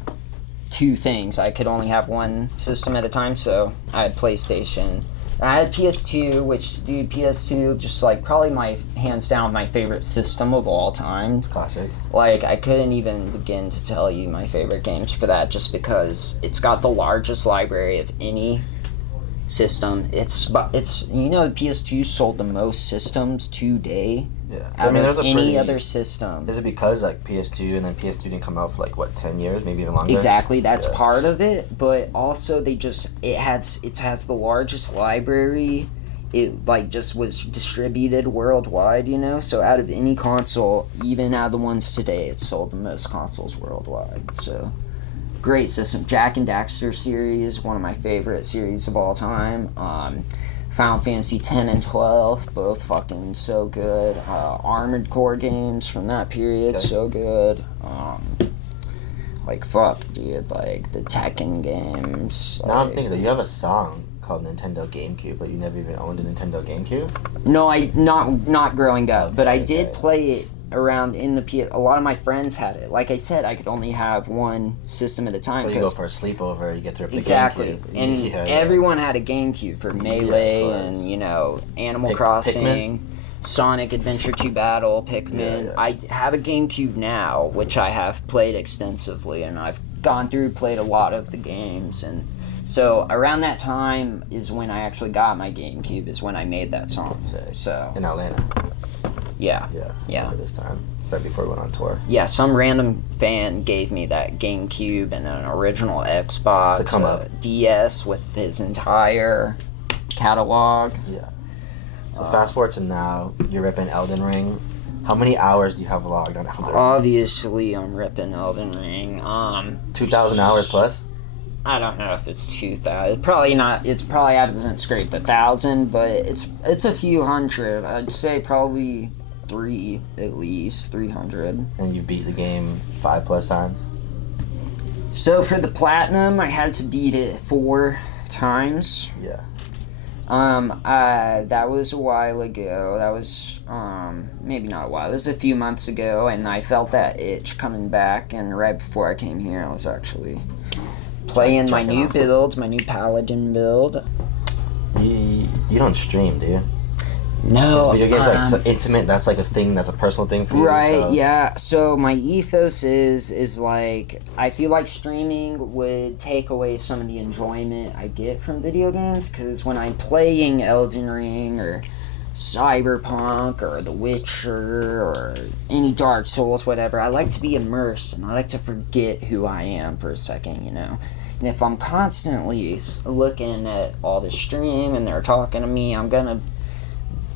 two things. I could only have one system at a time, so I had PlayStation. I had PS2, which, dude, PS2, just like probably my, hands down, my favorite system of all time. It's classic. Like, I couldn't even begin to tell you my favorite games for that, just because it's got the largest library of any system. It's you know, the PS2 sold the most systems today. Yeah. Out of any other system. Is it because like PS2 and then PS2 didn't come out for like what, 10 years, maybe even longer? Exactly, that's part of it, but also it has the largest library. It like just was distributed worldwide, you know. So out of any console, even out of the ones today, it sold the most consoles worldwide. So great system. Jack and Daxter series, one of my favorite series of all time. Final Fantasy 10 and 12, both fucking so good. Armored Core games from that period, so good. Like, fuck, dude, like, the Tekken games. Now I'm thinking that you have a song called Nintendo GameCube, but you never even owned a Nintendo GameCube? No, not growing up, but I did okay. play it around in the PS. A lot of my friends had it. Like I said, I could only have one system at a time. Well, you go for a sleepover, you get to rip the exactly, GameCube. and everyone had a GameCube for Melee and, you know, Animal Crossing, Pikmin? Sonic Adventure 2 Battle, Pikmin. Yeah. I have a GameCube now, which I have played extensively, and I've gone through, played a lot of the games, and so around that time is when I actually got my GameCube, is when I made that song. Sick. So in Atlanta. Yeah. Yeah. This time, right before we went on tour. Yeah, some random fan gave me that GameCube and an original Xbox, It's a come up. DS with his entire catalog. Yeah. So fast forward to now, you're ripping Elden Ring. How many hours do you have logged on Elden Ring? Obviously, I'm ripping Elden Ring. 2,000 hours plus? I don't know if it's 2,000. Probably not. It's probably hasn't scraped 1,000, but it's a few hundred. I'd say probably at least 300. And you've beat the game 5+ times? So for the platinum, I had to beat it 4 times. Yeah. That was a while ago. That was, maybe not a while. It was a few months ago, and I felt that itch coming back, and right before I came here, I was actually playing my new build, my new Paladin build. You don't stream, do you? No. Video games like so intimate. That's like a thing. That's a personal thing for you. Right. So. Yeah. So my ethos is like, I feel like streaming would take away some of the enjoyment I get from video games, because when I'm playing Elden Ring or Cyberpunk or The Witcher or any Dark Souls, whatever, I like to be immersed and I like to forget who I am for a second, you know. And if I'm constantly looking at all the stream and they're talking to me, I'm gonna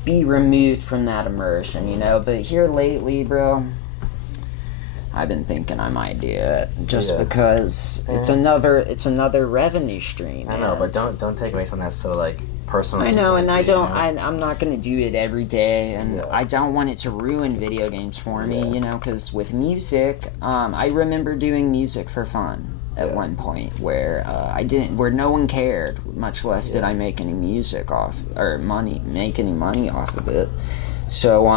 be removed from that immersion, you know. But here lately, bro, I've been thinking I might do it just because it's another revenue stream. I know, but don't take away something that's so like personal. I know, and I don't. You know? I'm not gonna do it every day, and Yeah. I don't want it to ruin video games for me, you know. Because with music, I remember doing music for fun at one point where where no one cared, much less did I make any music off or make any money off of it. So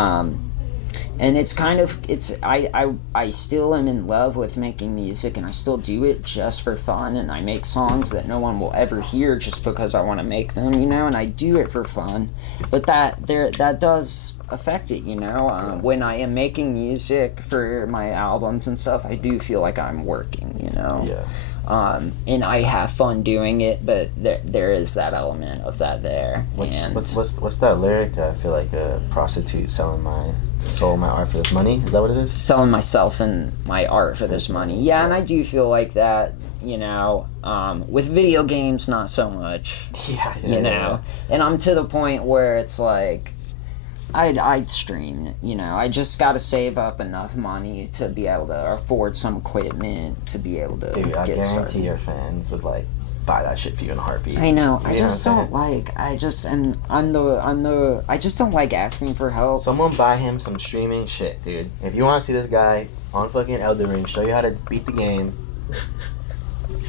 and it's kind of I still am in love with making music, and I still do it just for fun, and I make songs that no one will ever hear just because I want to make them, you know, and I do it for fun. But that does affect it, you know. When I am making music for my albums and stuff, I do feel like I'm working, you know. Yeah. And I have fun doing it, but there is that element of that there. What's that lyric? I feel like a prostitute selling my soul, my art for this money. Is that what it is? Selling myself and my art for this money. Yeah, and I do feel like that, you know. With video games, not so much. Yeah. You know, and I'm to the point where it's like, I'd stream, you know. I just got to save up enough money to be able to afford some equipment to be able to Dude, I get guarantee started. your fans would like buy that shit for you in a heartbeat. I know. I You just know what I'm don't like. I just don't like asking for help. Someone buy him some streaming shit, dude. If you want to see this guy on fucking Elden Ring show you how to beat the game,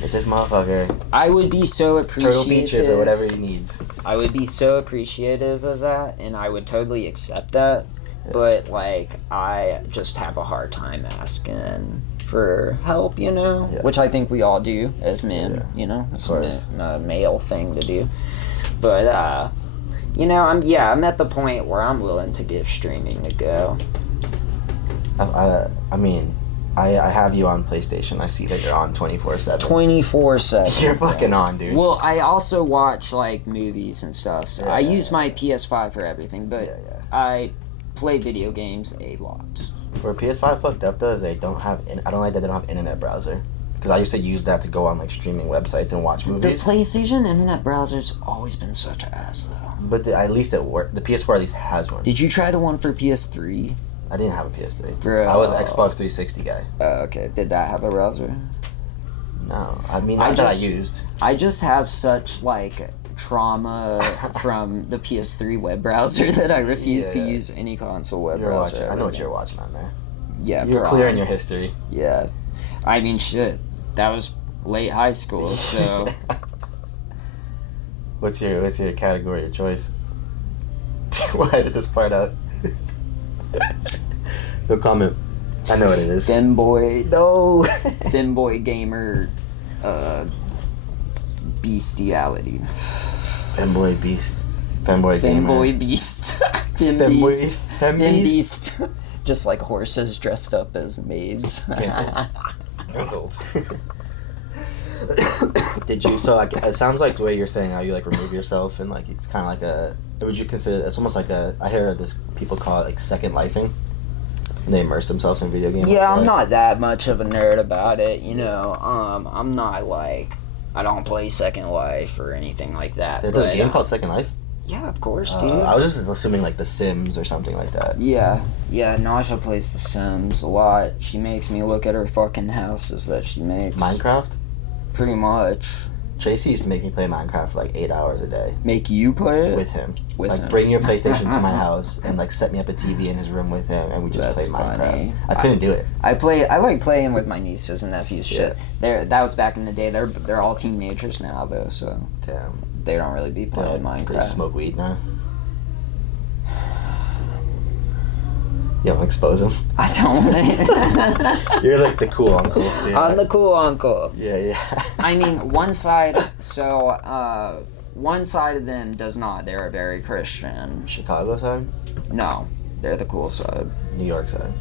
Get this motherfucker I would be so Turtle Beaches or appreciative. whatever he needs. I would be so appreciative of that, and I would totally accept that. Yeah. But like, I just have a hard time asking for help, you know, Yeah. which I think we all do as men. Yeah. You know, it's course. a male thing to do. But you know, I'm at the point where I'm willing to give streaming a go. I mean, I have you on PlayStation. I see that you're on 24/7. 24/7. You're fucking on, dude. Well, I also watch like movies and stuff. So I use my PS5 for everything, but Yeah. I play video games a lot. Where PS5 fucked up though is I don't like that they don't have internet browser. Because I used to use that to go on like streaming websites and watch The movies. PlayStation internet browser's always been such an ass, though. But at least it worked. The PS4 at least has one. Did you try the one for PS3? I didn't have a PS3. Bro. I was an Xbox 360 guy. Okay. Did that have a browser? No, I mean not that I used. I just have such like trauma from the PS3 web browser that I refuse to use any console web browser. I know what you're watching on there. Yeah, You're clearing your history. Yeah, I mean shit. That was late high school, so. What's your category of choice? Why did this part out? No comment. I know what it is. Femboy. No. Femboy gamer. Bestiality. Femboy beast. Femboy gamer. Femboy beast. Fembeast. Fembeast. Just like horses dressed up as maids. Cancelled. Did you? So like, it sounds like the way you're saying how you like remove yourself and like it's kind of like a. Would you consider? It's almost like a. I hear this people call it like second lifing. They immerse themselves in video games. Yeah, like I'm not that much of a nerd about it, you know. I'm not like I don't play Second Life or anything like that. There's a game called Second Life. Yeah, of course, dude. I was just assuming like The Sims or something like that. Yeah, Nasha plays The Sims a lot. She makes me look at her fucking houses that she makes. Minecraft? Pretty much. Tracy used to make me play Minecraft for like 8 hours a day. Make you play it? With him. With like, him. bring your PlayStation to my house and like set me up a TV in his room with him and we just That's play Minecraft. funny. I couldn't do it. I like playing with my nieces and nephews. Shit, that was back in the day. They're all teenagers now though, so Damn. they don't really be playing Minecraft. They smoke weed now. You don't expose them. I don't. You're like the cool uncle. Yeah. I'm the cool uncle. Yeah. I mean, one side of them does not. They're very Christian. Chicago side? No, they're the cool side. New York side.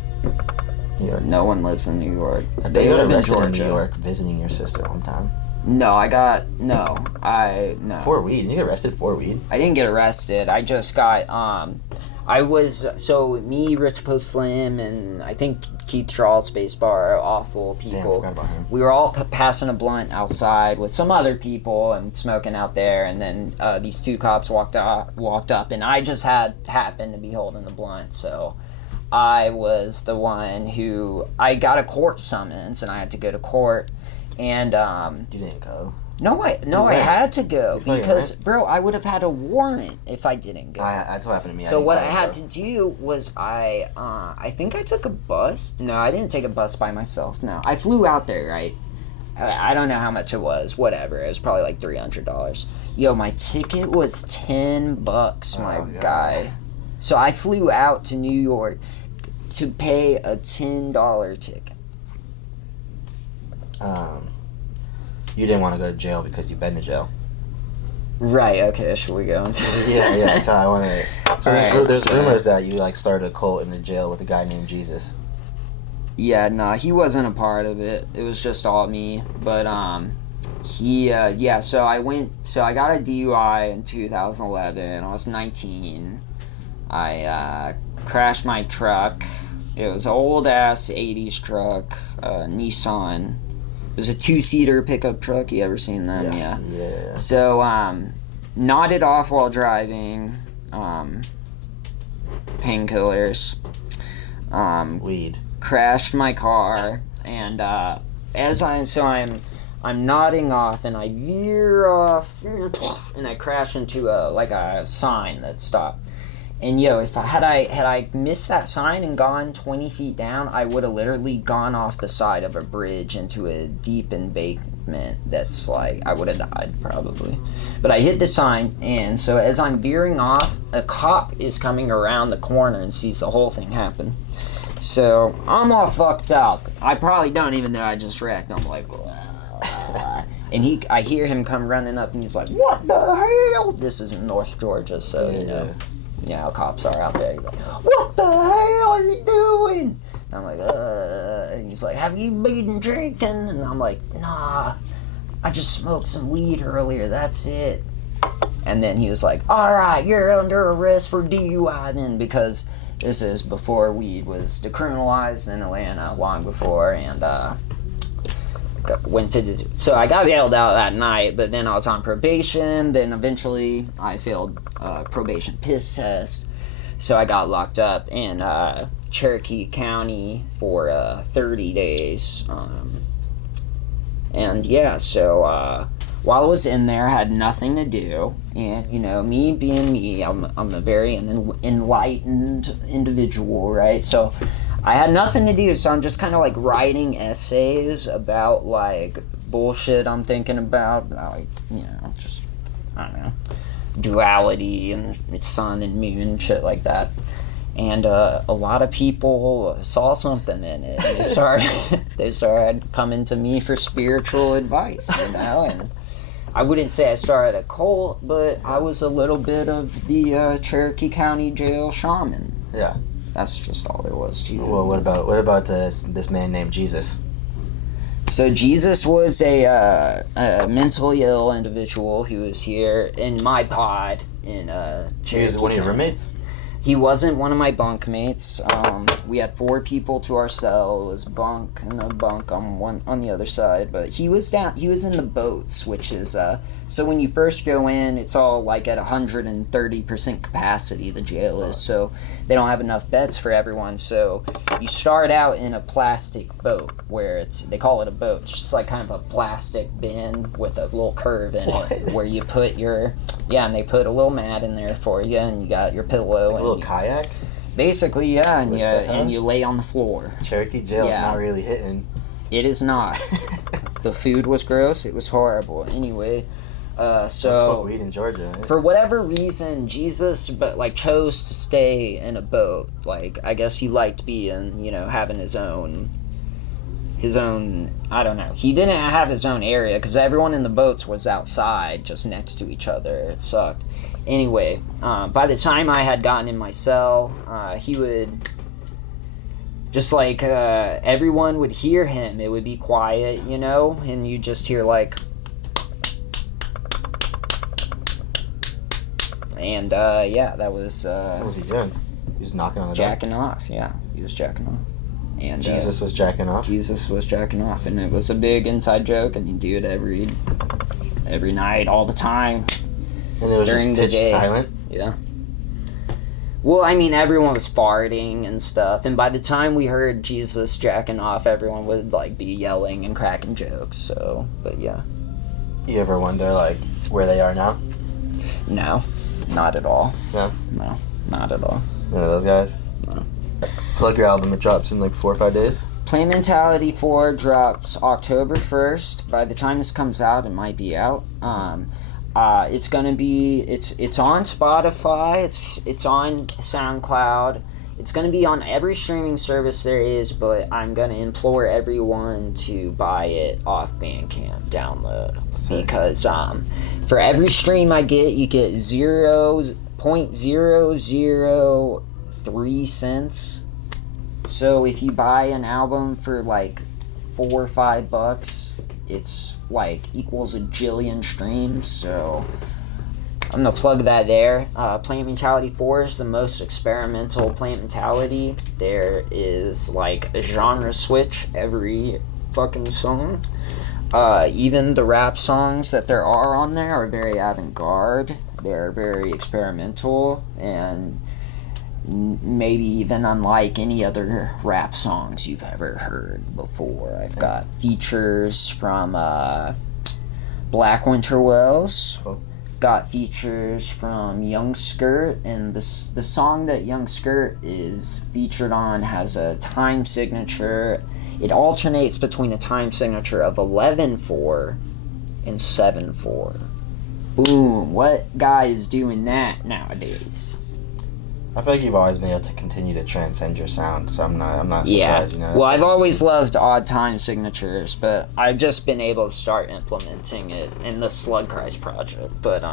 New York. No one lives in New York. They live in arrested Georgia. in New York visiting your sister one time. No. For weed? Didn't you get arrested for weed? I didn't get arrested. I just got me, Rich Post Slim, and I think Keith Charles Spacebar are awful people. Damn, I forgot about him. We were all passing a blunt outside with some other people and smoking out there, and then these two cops walked up, and I just happened to be holding the blunt, so I was the one who I got a court summons, and I had to go to court, and You didn't go. No, I had to go You because, went? bro, I would have had a warrant if I didn't go. That's what happened to me. So what I didn't had go. to do was I think I took a bus. No, I didn't take a bus by myself. No, I flew out there, right? I don't know how much it was. Whatever, it was probably like $300. Yo, my ticket was $10, my guy. So I flew out to New York to pay a $10 ticket. You didn't want to go to jail because you've been to jail. Right. Okay. Should we go into? yeah. That's how I want to. So there's so- rumors that you like started a cult in the jail with a guy named Jesus. Yeah, nah, he wasn't a part of it. It was just all me. But so I got a DUI in 2011. I was 19. I crashed my truck. It was an old ass 80s truck, Nissan. It was a 2-seater pickup truck. You ever seen them? Yeah. So nodded off while driving. Painkillers. Weed. Crashed my car, and I'm nodding off, and I veer off, and I crash into a sign that stopped, And yo, if I missed that sign and gone 20 feet down, I would have literally gone off the side of a bridge into a deep embankment that's like, I would have died probably. But I hit the sign, and so as I'm veering off, a cop is coming around the corner and sees the whole thing happen. So I'm all fucked up. I probably don't even know I just wrecked. I'm like, and I hear him come running up, and he's like, "What the hell?" This is in North Georgia, so you know how cops are out there. He's like, "What the hell are you doing?" And I'm like, and he's like, "Have you been drinking?" And I'm like, "Nah, I just smoked some weed earlier. That's it." And then he was like, "All right, you're under arrest for DUI then," because this is before weed was decriminalized in Atlanta, long before, and so I got bailed out that night, but then I was on probation. Then eventually I failed probation piss test, so I got locked up in Cherokee County for 30 days. And yeah, so while I was in there, I had nothing to do, and you know, me being me, I'm a very enlightened individual, right? So I had nothing to do, so I'm just kind of like writing essays about like bullshit I'm thinking about, like, you know, just, I don't know, duality and sun and moon and shit like that. And a lot of people saw something in it, and they started coming to me for spiritual advice, you know. And I wouldn't say I started a cult, but I was a little bit of the Cherokee County jail shaman. Yeah. That's just all there was to it. Well, what about this man named Jesus? So Jesus was a mentally ill individual who was here in my pod in He was one of your roommates? He wasn't one of my bunkmates. We had 4 people to our cell. It was bunk and a bunk on the other side. But he was in the boats, which is so when you first go in, it's all like at 130% capacity. The jail is, so they don't have enough beds for everyone. So you start out in a plastic boat where they call it a boat. It's just like kind of a plastic bin with a little curve in it where you put and they put a little mat in there for you, and you got your pillow. A little kayak? Basically, yeah, and you lay on the floor. Cherokee jail is not really hitting. It is not. The food was gross. It was horrible. Anyway, so smoke weed in Georgia. Right? For whatever reason, Jesus, chose to stay in a boat. Like, I guess he liked being, having his own. I don't know. He didn't have his own area because everyone in the boats was outside, just next to each other. It sucked. Anyway, by the time I had gotten in my cell, he would just everyone would hear him. It would be quiet, and you just hear and that was. What was he doing? He was knocking on the door. Jacking off. Yeah, he was jacking off. And Jesus was jacking off. Jesus was jacking off, and it was a big inside joke, and he'd do it every night, all the time. And it was during just pitch silent? Yeah. Well, I mean, everyone was farting and stuff, and by the time we heard Jesus jacking off, everyone would, be yelling and cracking jokes, so, but yeah. You ever wonder, where they are now? No, not at all. No? No, not at all. None of those guys? No. Plug your album, it drops in 4 or 5 days? Plain Mentality 4 drops October 1st. By the time this comes out, it might be out. It's gonna be it's on Spotify, it's on SoundCloud, it's gonna be on every streaming service there is, but I'm gonna implore everyone to buy it off Bandcamp download. Sick. Because for every stream I get, you get 0.003 cents. So if you buy an album for $4 or $5, it's equals a jillion streams. So I'm gonna plug that there. Plant Mentality 4 is the most experimental Plant Mentality. There is a genre switch every fucking song. Even the rap songs that there are on there are very avant-garde. They're very experimental and maybe even unlike any other rap songs you've ever heard before. I've got features from Black Winter Wells, got features from Young Skirt, and the song that Young Skirt is featured on has a time signature. It alternates between a time signature of 11/4 and 7/4. Boom! What guy is doing that nowadays? I feel like you've always been able to continue to transcend your sound, so I'm not surprised. Yeah. You know. Well, I've always loved odd time signatures, but I've just been able to start implementing it in the Slug Christ project. But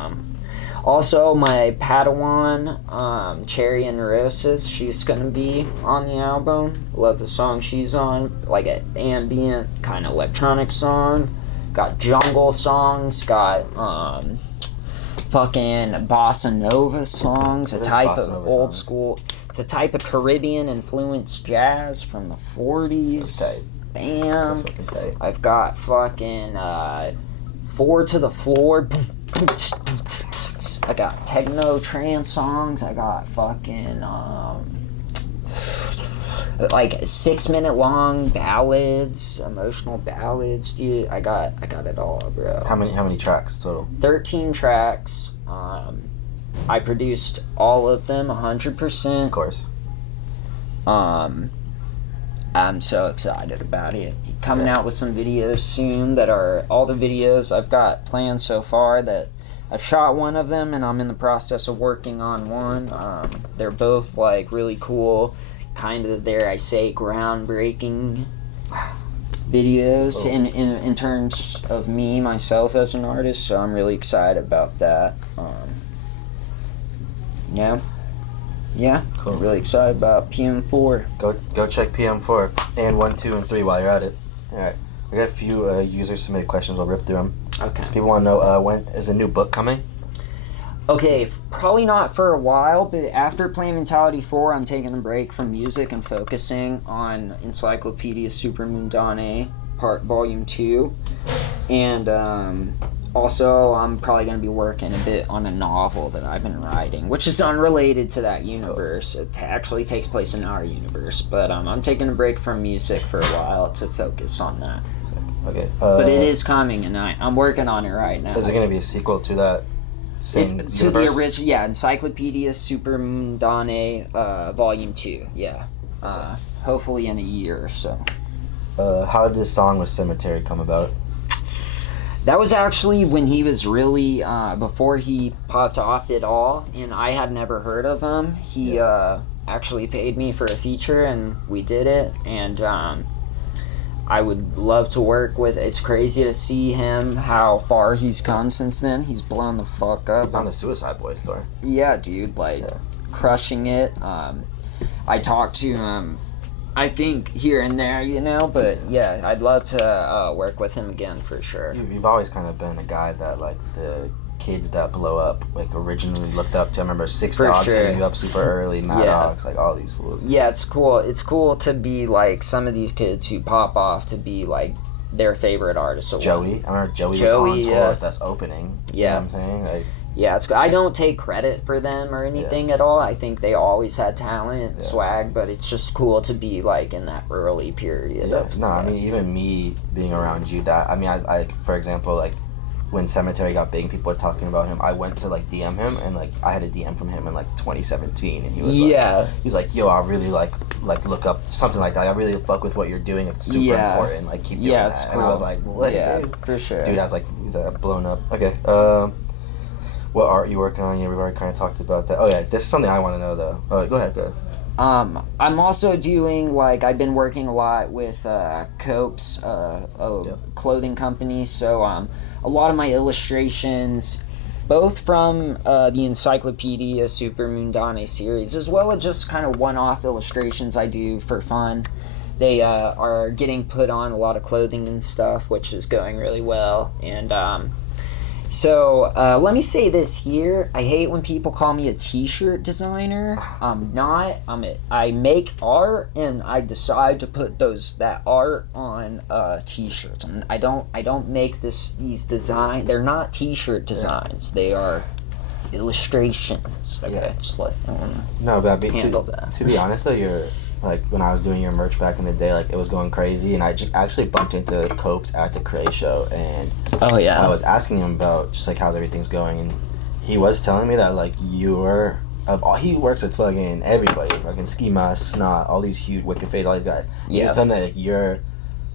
also my Padawan, Cherry and Neurosis, she's gonna be on the album. Love the song she's on, like an ambient kind of electronic song. Got jungle songs. Got fucking bossa nova songs, a type of old school. It's a type of Caribbean influenced jazz from the 40s. That's tight. Bam. That's fucking tight. I've got fucking 4 to the Floor. I got techno trance songs. I got fucking like 6-minute long ballads, emotional ballads, dude. I got it all, bro. How many tracks total? 13 tracks. I produced all of them 100%. Of course. I'm so excited about it. Coming out with some videos soon that are all the videos I've got planned so far. That I've shot one of them and I'm in the process of working on one. They're both like really cool, kind of, dare I say, groundbreaking videos in terms of me, myself as an artist, so I'm really excited about that. Yeah, cool. Really excited about PM4. Go check PM4 and 1, 2, and 3 while you're at it. Alright, we got a few user submitted questions, I'll rip through them. Okay. So people want to know, when is a new book coming? Okay, probably not for a while, but after Play Mentality 4, I'm taking a break from music and focusing on Encyclopedia Supermundane, Volume 2. And also, I'm probably going to be working a bit on a novel that I've been writing, which is unrelated to that universe. It actually takes place in our universe, but I'm taking a break from music for a while to focus on that. Okay. But it is coming, and I'm working on it right now. Is it going to be a sequel to that? It's to the original, yeah, Encyclopedia Supermundane, Volume 2, yeah. Hopefully in a year or so. How did this song with Cemetery come about? That was actually when he was really, before he popped off at all, and I had never heard of him. He actually paid me for a feature, and we did it, and I would love to work with. It's crazy to see him, how far he's come since then. He's blown the fuck up. He's on the Suicide Boys tour. Yeah, dude, crushing it. I talked to him, I think, here and there, but yeah, I'd love to work with him again for sure. You've always kind of been a guy that, like, the kids that blow up, like, originally looked up to. I remember Six Dogs hitting you up super early, Mad Dogs, like, all these fools. Yeah, it's cool. It's cool to be, like, some of these kids who pop off to be, like, their favorite artist. Joey. I remember Joey was on tour with us opening. Yeah. You know what I'm saying? Like, yeah, it's good. I don't take credit for them or anything at all. I think they always had talent, swag, but it's just cool to be, like, in that early period. I mean, even me being around you, I for example, like, when Cemetery got big and people were talking about him, I went to, like, DM him, and, like, I had a DM from him in, like, 2017, and he was like, he's like, yo, I really, like look up something like that. I really fuck with what you're doing. It's super important. Like, keep doing that. Cool. And I was like, what, dude? For sure. Dude, I was like, he's blown up. Okay, what art you working on? Yeah, we've already kind of talked about that. Oh, yeah, this is something I want to know, though. Oh, go ahead. I'm also doing, like, I've been working a lot with Copes, clothing company, so a lot of my illustrations, both from the Encyclopedia Supermundane series, as well as just kind of one-off illustrations I do for fun. They are getting put on a lot of clothing and stuff, which is going really well, and so let me say this here. I hate when people call me a t-shirt designer. I'm not. I make art, and I decide to put that art on t-shirts. I don't make these designs. They're not t-shirt designs. They are illustrations. Okay, just let no, but handle that. To be honest though, you're, like, when I was doing your merch back in the day, like, it was going crazy, and I just actually bumped into Copes at the Cray show, and I was asking him about just, like, how's everything's going, and he was telling me that like you're of all he works with fucking everybody, fucking Ski Mask, Snot, all these huge Wicked Face, all these guys. He was telling me that like, you're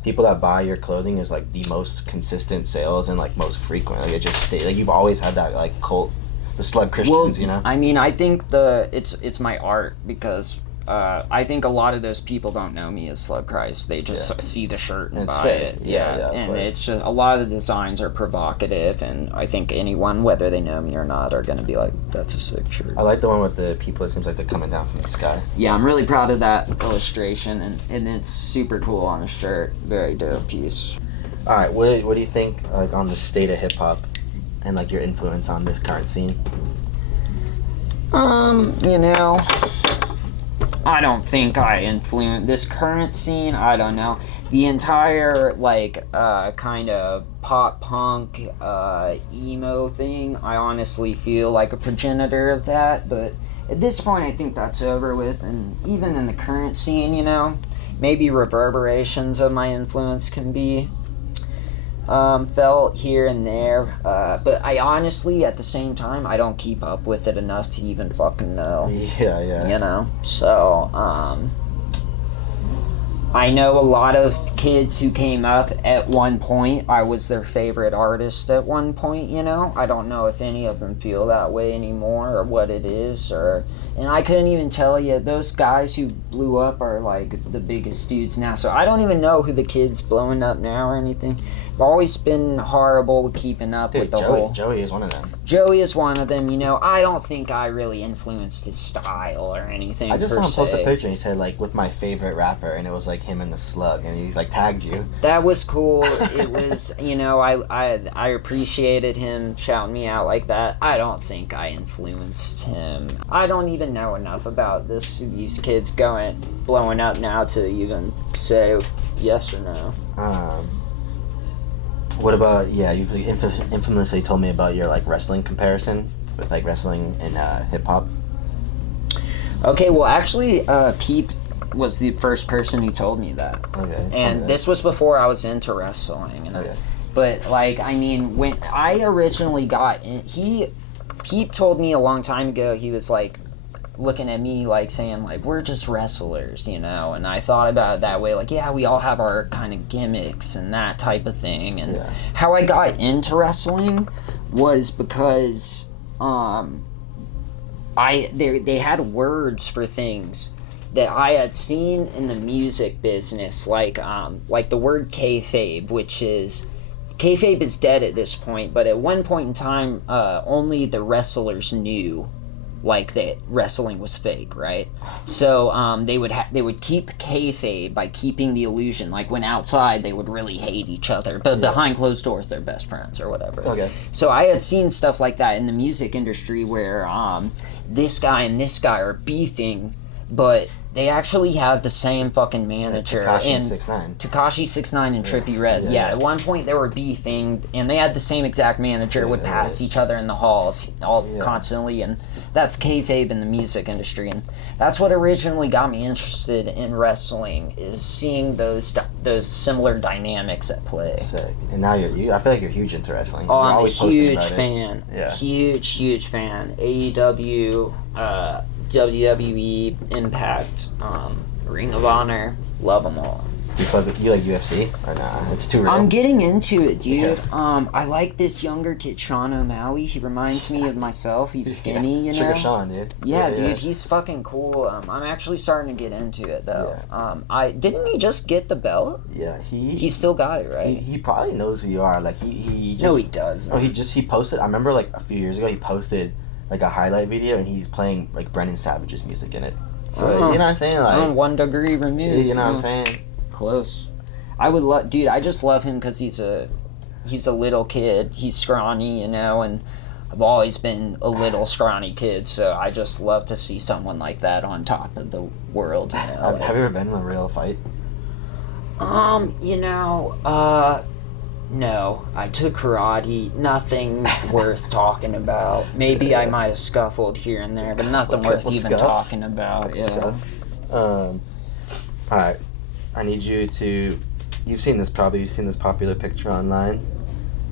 people that buy your clothing is like the most consistent sales and like most frequent. Like it just stays like you've always had that like cult, the Slug Christians, you know. I mean, I think it's my art because I think a lot of those people don't know me as Slug Christ. They just see the shirt and buy it. Yeah, and it's just a lot of the designs are provocative, and I think anyone, whether they know me or not, are gonna be like, "That's a sick shirt." I like the one with the people. It seems like they're coming down from the sky. Yeah, I'm really proud of that illustration, and it's super cool on the shirt. Very dope piece. All right, what do you think like on the state of hip hop and like your influence on this current scene? You know, I don't think I influence this current scene. I don't know. The entire, like, kind of pop punk, emo thing, I honestly feel like a progenitor of that, but at this point I think that's over with, and even in the current scene, you know, maybe reverberations of my influence can be felt here and there, but I honestly, at the same time, I don't keep up with it enough to even fucking know. Yeah. You know, so, I know a lot of kids who came up at one point, I was their favorite artist at one point, you know? I don't know if any of them feel that way anymore or what it is, and I couldn't even tell you, those guys who blew up are like the biggest dudes now, so I don't even know who the kids blowing up now or anything. I've always been horrible with keeping up with the whole... Joey is one of them. Joey is one of them, you know. I don't think I really influenced his style or anything. I just saw him post a picture and he said, like, with my favorite rapper, and it was, like, him and the Slug, and he's, like, tagged you. That was cool. It was, you know, I appreciated him shouting me out like that. I don't think I influenced him. I don't even know enough about these kids blowing up now to even say yes or no. What about, you've infamously told me about your, like, wrestling comparison with, like, wrestling and hip-hop. Okay, well, actually, Peep was the first person who told me that. Okay. And this was before I was into wrestling. And okay. But, like, I mean, when I originally got in, Peep told me a long time ago, he was, like, looking at me like saying like we're just wrestlers, you know, and I thought about it that way, like we all have our kind of gimmicks and that type of thing. And how I got into wrestling was because they had words for things that I had seen in the music business, like the word kayfabe, which is kayfabe is dead at this point, but at one point in time only the wrestlers knew like that wrestling was fake, right? So they would keep kayfabe by keeping the illusion. Like when outside they would really hate each other, but behind closed doors they're best friends or whatever. Okay. So I had seen stuff like that in the music industry where this guy and this guy are beefing, but they actually have the same fucking manager. Tekashi 6ix9ine. Tekashi 6ix9ine and Trippie Redd. Yeah, at one point they were beefing, and they had the same exact manager, would pass each other in the halls constantly, and that's kayfabe in the music industry. And that's what originally got me interested in wrestling, is seeing those similar dynamics at play. Sick. And now I feel like you're huge into wrestling. Oh, you're I'm always a huge posting about fan. It. Yeah. Huge fan. AEW, WWE, Impact, Ring of Honor, love them all. Do you like UFC or nah? It's too real. I'm getting into it, dude. Yeah. I like this younger kid, Sean O'Malley. He reminds me of myself. He's skinny, you know. Sugar Sean, dude. Yeah, dude, he's fucking cool. I'm actually starting to get into it though. Yeah. Didn't he just get the belt? Yeah, he still got it, right? He probably knows who you are. Like he just, no, he does. Oh, he posted. I remember like a few years ago he posted like a highlight video and he's playing like Brendan Savage's music in it. So you know what I'm saying? Like 1 degree removed. You know what I'm saying? Close. I would love, dude. I just love him because he's a little kid. He's scrawny, you know, and I've always been a little scrawny kid. So I just love to see someone like that on top of the world. You know? Have you ever been in a real fight? You know, no. I took karate. Nothing worth talking about. Maybe I might have scuffled here and there, but nothing worth even talking about. All right. I need you to. You've seen this popular picture online,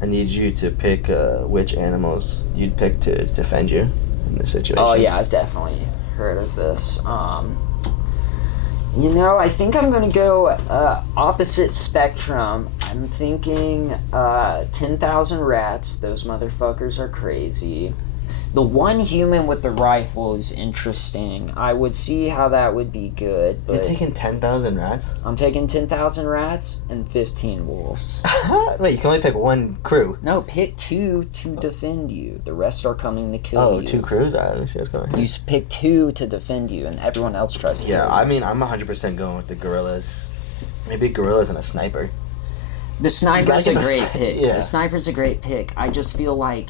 I need you to pick which animals you'd pick to defend you in this situation. Oh yeah, I've definitely heard of this. You know, I think I'm gonna go opposite spectrum. I'm thinking 10,000 rats. Those motherfuckers are crazy. The one human with the rifle is interesting. I would see how that would be good. But You're taking 10,000 rats? I'm taking 10,000 rats and 15 wolves. Wait, you can only pick one crew. No, pick 2 to defend you. The rest are coming to kill you. Oh, 2 crews? Alright, let me see what's going on. You pick 2 to defend you, and everyone else tries to kill you. Yeah, I mean, I'm 100% going with the gorillas. Maybe gorillas and a sniper. The sniper's a great pick. Yeah. The sniper's a great pick. I just feel like,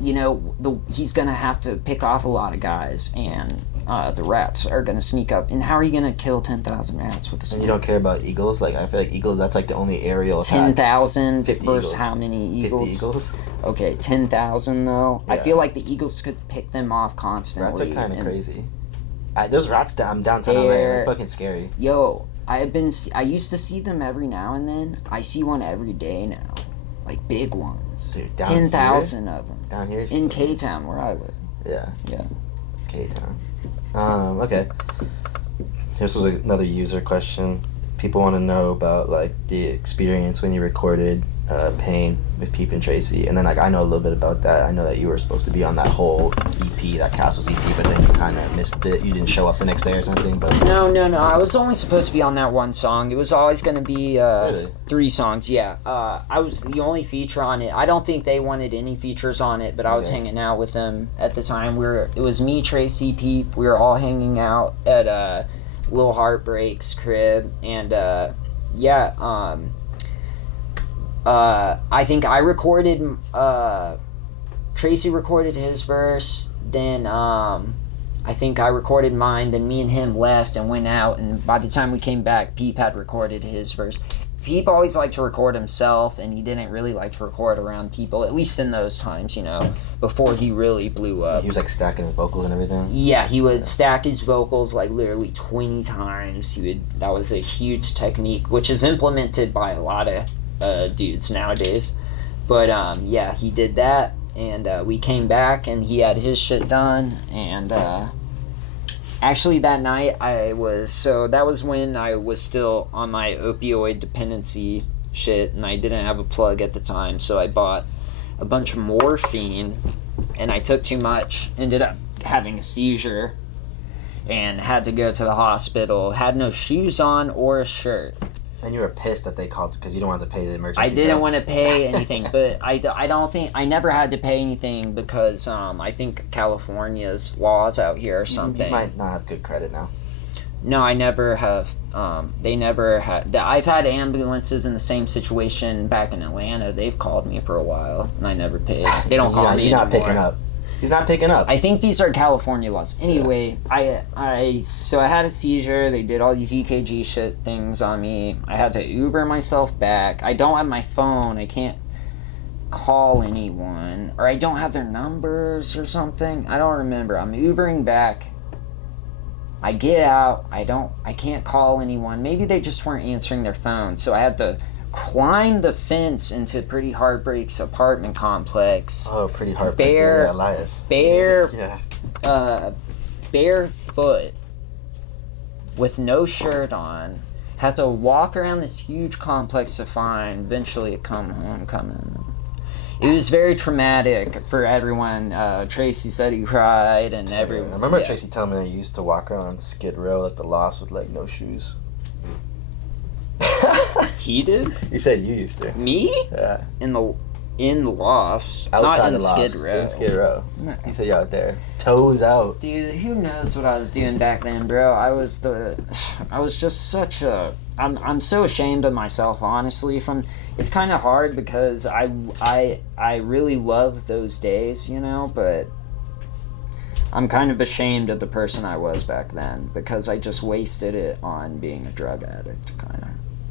you know, he's going to have to pick off a lot of guys, and the rats are going to sneak up. And how are you going to kill 10,000 rats with a sniper? And you don't care about eagles? Like, I feel like eagles, that's like the only aerial attack. 10,000 versus eagles. how many eagles? 50 eagles. Okay, 10,000 though. Yeah. I feel like the eagles could pick them off constantly. Rats are kind of crazy. Those rats downtown LA, they're fucking scary. Yo, I used to see them every now and then. I see one every day now. Like big ones. Dude, 10,000 of them. Down here? In K-Town, where I live. Yeah. Yeah. K-Town. Okay. This was another user question. People want to know about, like, the experience when you recorded Pain with Peep and Tracy. And then, like, I know a little bit about that. I know that you were supposed to be on that whole EP, that Castles EP, but then you kind of missed it. You didn't show up the next day or something, but... No. I was only supposed to be on that one song. It was always going to be Really? 3 songs, yeah. I was the only feature on it. I don't think they wanted any features on it, but I was hanging out with them at the time. It was me, Tracy, Peep. We were all hanging out at Lil Heartbreak's crib, and I think I recorded, Tracy recorded his verse, then I think I recorded mine, then me and him left and went out, and by the time we came back, Peep had recorded his verse. Peep always liked to record himself, and he didn't really like to record around people, at least in those times, you know, before he really blew up. He was, like, stacking his vocals and everything? Yeah, he would stack his vocals, like, literally 20 times. That was a huge technique, which is implemented by a lot of dudes nowadays. But, yeah, he did that, and we came back, and he had his shit done, and, actually, that night, that was when I was still on my opioid dependency shit, and I didn't have a plug at the time, so I bought a bunch of morphine, and I took too much, ended up having a seizure, and had to go to the hospital, had no shoes on or a shirt. And you were pissed that they called because you don't want to pay the emergency I didn't bill. want to pay anything, but I don't think I never had to pay anything because I think California's laws out here or something. You might not have good credit now. No, I never have. They never had. I've had ambulances in the same situation back in Atlanta. They've called me for a while, and I never paid. They don't call me He's not anymore. picking up. He's not picking up. I think these are California laws. Anyway, so I had a seizure. They did all these EKG shit things on me. I had to Uber myself back. I don't have my phone. I can't call anyone, or I don't have their numbers or something. I don't remember. I'm Ubering back. I get out. I can't call anyone. Maybe they just weren't answering their phone. So I had to climb the fence into Pretty Heartbreak's apartment complex. Oh, Pretty Heartbreak. Yeah, Elias. Barefoot with no shirt on. Have to walk around this huge complex to find eventually a homecoming. It was very traumatic for everyone. Tracy said he cried, and everyone. I remember Tracy telling me that you used to walk around Skid Row, like the Lost, with like no shoes. He did? He said you used to. Me? Yeah. In the lofts. Outside not in the Lost. Skid Row. In Skid Row. No. He said you out there. Toes out. Dude, who knows what I was doing back then, bro? I was just such a... I'm so ashamed of myself, honestly. It's kind of hard because I really love those days, you know, but I'm kind of ashamed of the person I was back then because I just wasted it on being a drug addict, kind of.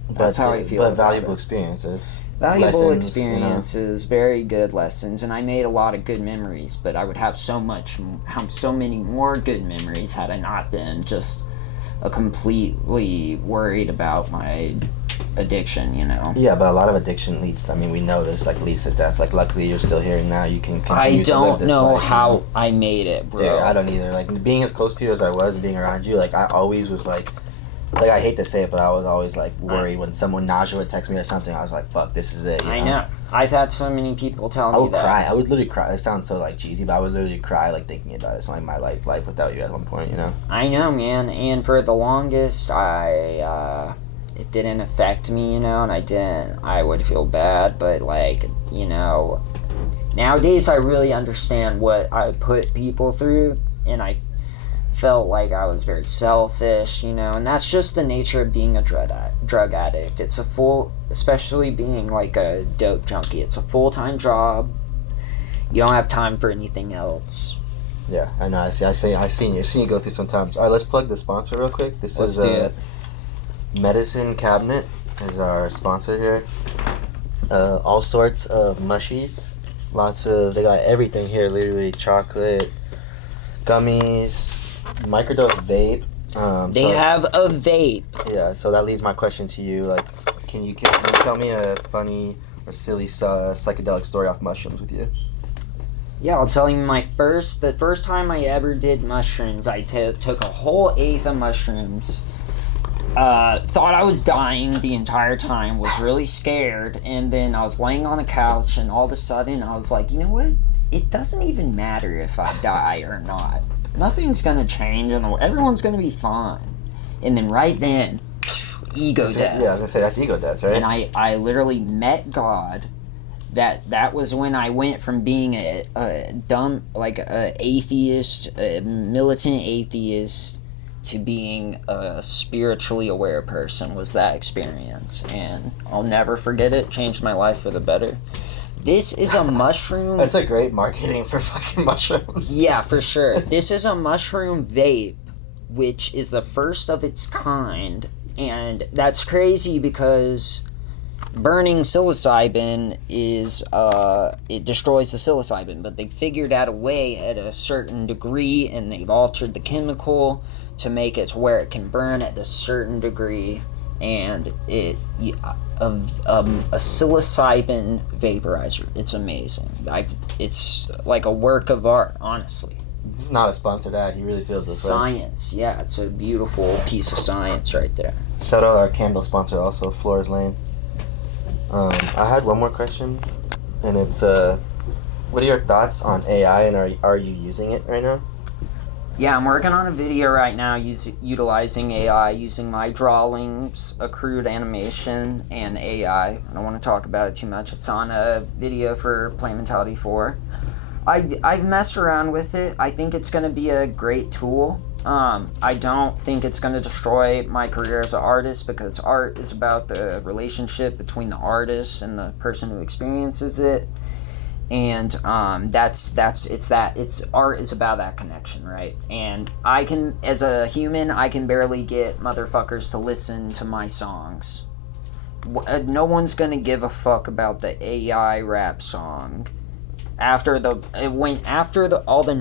That's how I feel. But valuable experiences. Valuable experiences, very good lessons, and I made a lot of good memories. But I would have so many more good memories had I not been just a completely worried about my addiction, you know. Yeah, but a lot of addiction leads to, I mean, we know this, like, leads to death. Like, luckily you're still here now. You can continue I to live don't this know life, how you know? I made it, bro. Dude, I don't either. Like, being as close to you as I was, being around you, like, I always was, like, I hate to say it, but I was always, like, worried when someone, Naja, would text me or something. I was like, fuck, this is it, you know? I know. I've had so many people tell me I would that. cry. I would literally cry. It sounds so, like, cheesy, but I would literally cry, like, thinking about it. It's like my life without you at one point, you know? I know, man. And for the longest, it didn't affect me, you know, and I would feel bad, but, like, you know, nowadays I really understand what I put people through, and I felt like I was very selfish, you know, and that's just the nature of being a drug addict. It's a especially being like a dope junkie, it's a full-time job. You don't have time for anything else. Yeah, I know. I've seen you go through sometimes. All right, let's plug the sponsor real quick. Let's do it. Medicine Cabinet is our sponsor here. All sorts of mushies. They got everything here, literally chocolate, gummies, microdose vape. They have a vape. Yeah, so that leads my question to you. Like, can you tell me a funny or silly psychedelic story off mushrooms with you? Yeah, I'll tell you the first time I ever did mushrooms, I took a whole eighth of mushrooms. Thought I was dying the entire time, was really scared, and then I was laying on the couch, and all of a sudden I was like, you know what? It doesn't even matter if I die or not. Nothing's gonna change, and everyone's gonna be fine. And then right then, ego death. Yeah, I was gonna say, that's ego death, right? And I literally met God. That was when I went from being a dumb, like a atheist, a militant atheist, to being a spiritually aware person. Was that experience, and I'll never forget it. Changed my life for the better. This is a mushroom. That's a great marketing for fucking mushrooms. Yeah, for sure. This is a mushroom vape, which is the first of its kind, and that's crazy because burning psilocybin is it destroys the psilocybin, but they figured out a way at a certain degree, and they've altered the chemical to make it to where it can burn at a certain degree, and a psilocybin vaporizer. It's amazing. It's like a work of art, honestly. This is not a sponsored ad. He really feels this way. Science, yeah, it's a beautiful piece of science right there. Shout out our candle sponsor also, Flores Lane. I had one more question, and it's what are your thoughts on AI, and are you using it right now? Yeah, I'm working on a video right now utilizing AI, using my drawings, accrued animation, and AI. I don't want to talk about it too much. It's on a video for Play Mentality 4. I've messed around with it. I think it's going to be a great tool. I don't think it's going to destroy my career as an artist, because art is about the relationship between the artist and the person who experiences it. And it's art is about that connection, right? And I can, as a human, I can barely get motherfuckers to listen to my songs. No one's gonna give a fuck about the AI rap song after all the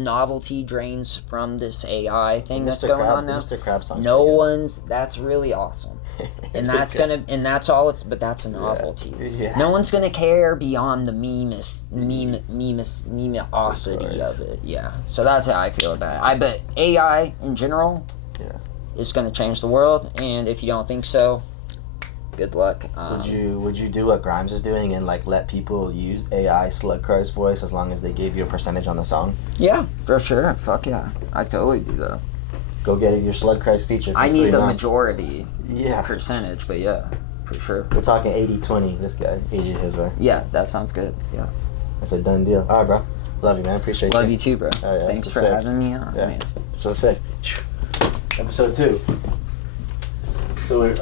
novelty drains from this AI thing that's going on now. Mr. Crab song. That's really awesome. And that's but that's a novelty. Yeah. No one's gonna care beyond the memeosity of it. Yeah. So that's how I feel about it. I bet AI in general is gonna change the world, and if you don't think so, good luck. Would you do what Grimes is doing and like let people use AI Slug Cry's voice as long as they gave you a percentage on the song? Yeah, for sure. Fuck yeah, I totally do that. Go get your Slug Cry's feature. I need the majority percentage, but yeah, for sure. We're talking 80-20, this guy, 80 his way. Yeah, that sounds good, yeah. That's a done deal. Alright, bro. Love you, man. Appreciate you. Love you too, bro. Oh, yeah. Thanks for having me on, man. So sick. Episode 2. So we're...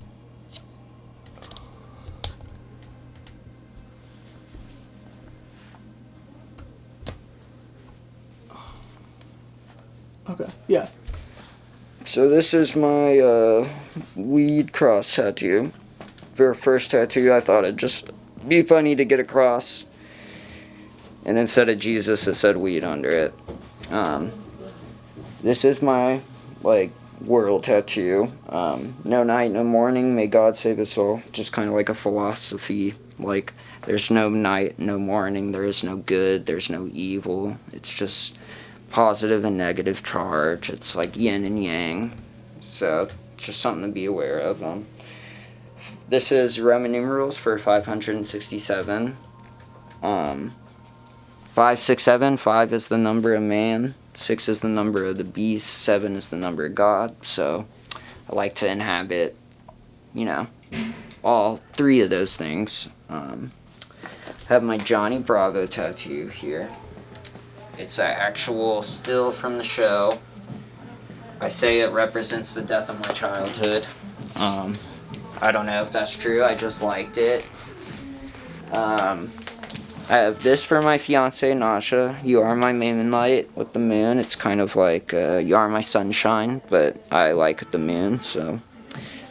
Okay, yeah. So this is my weed cross tattoo. For a first tattoo, I thought it'd just be funny to get a cross. And instead of Jesus, it said weed under it. This is my, world tattoo. No night, no morning, may God save us all. Just kind of like a philosophy. Like, there's no night, no morning, there is no good, there's no evil. It's just positive and negative charge. It's like yin and yang. So, just something to be aware of. This is Roman numerals for 567. 567, 5 is the number of man, 6 is the number of the beast, 7 is the number of God. So I like to inhabit, all 3 of those things. I have my Johnny Bravo tattoo here. It's an actual still from the show. I say it represents the death of my childhood. I don't know if that's true, I just liked it. I have this for my fiance, Nasha. You are my moonlight with the moon. It's kind of like you are my sunshine, but I like the moon, so.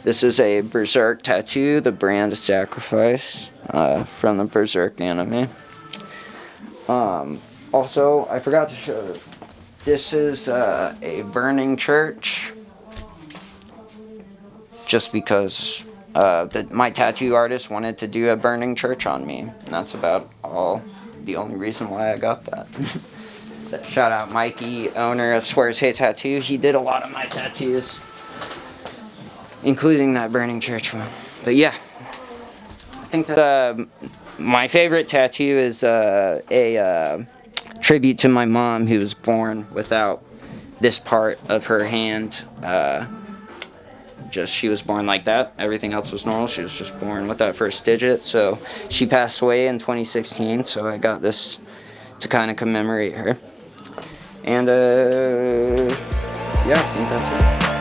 This is a Berserk tattoo, the brand of sacrifice, from the Berserk anime. Also, I forgot to show, this is a burning church. Just because my tattoo artist wanted to do a burning church on me. And that's about the only reason why I got that. Shout out Mikey, owner of Swears Hey Tattoo. He did a lot of my tattoos, including that burning church one. But yeah, I think that my favorite tattoo is a tribute to my mom, who was born without this part of her hand. She was born like that. Everything else was normal. She was just born with that first digit. So she passed away in 2016. So I got this to kind of commemorate her. And yeah, I think that's it.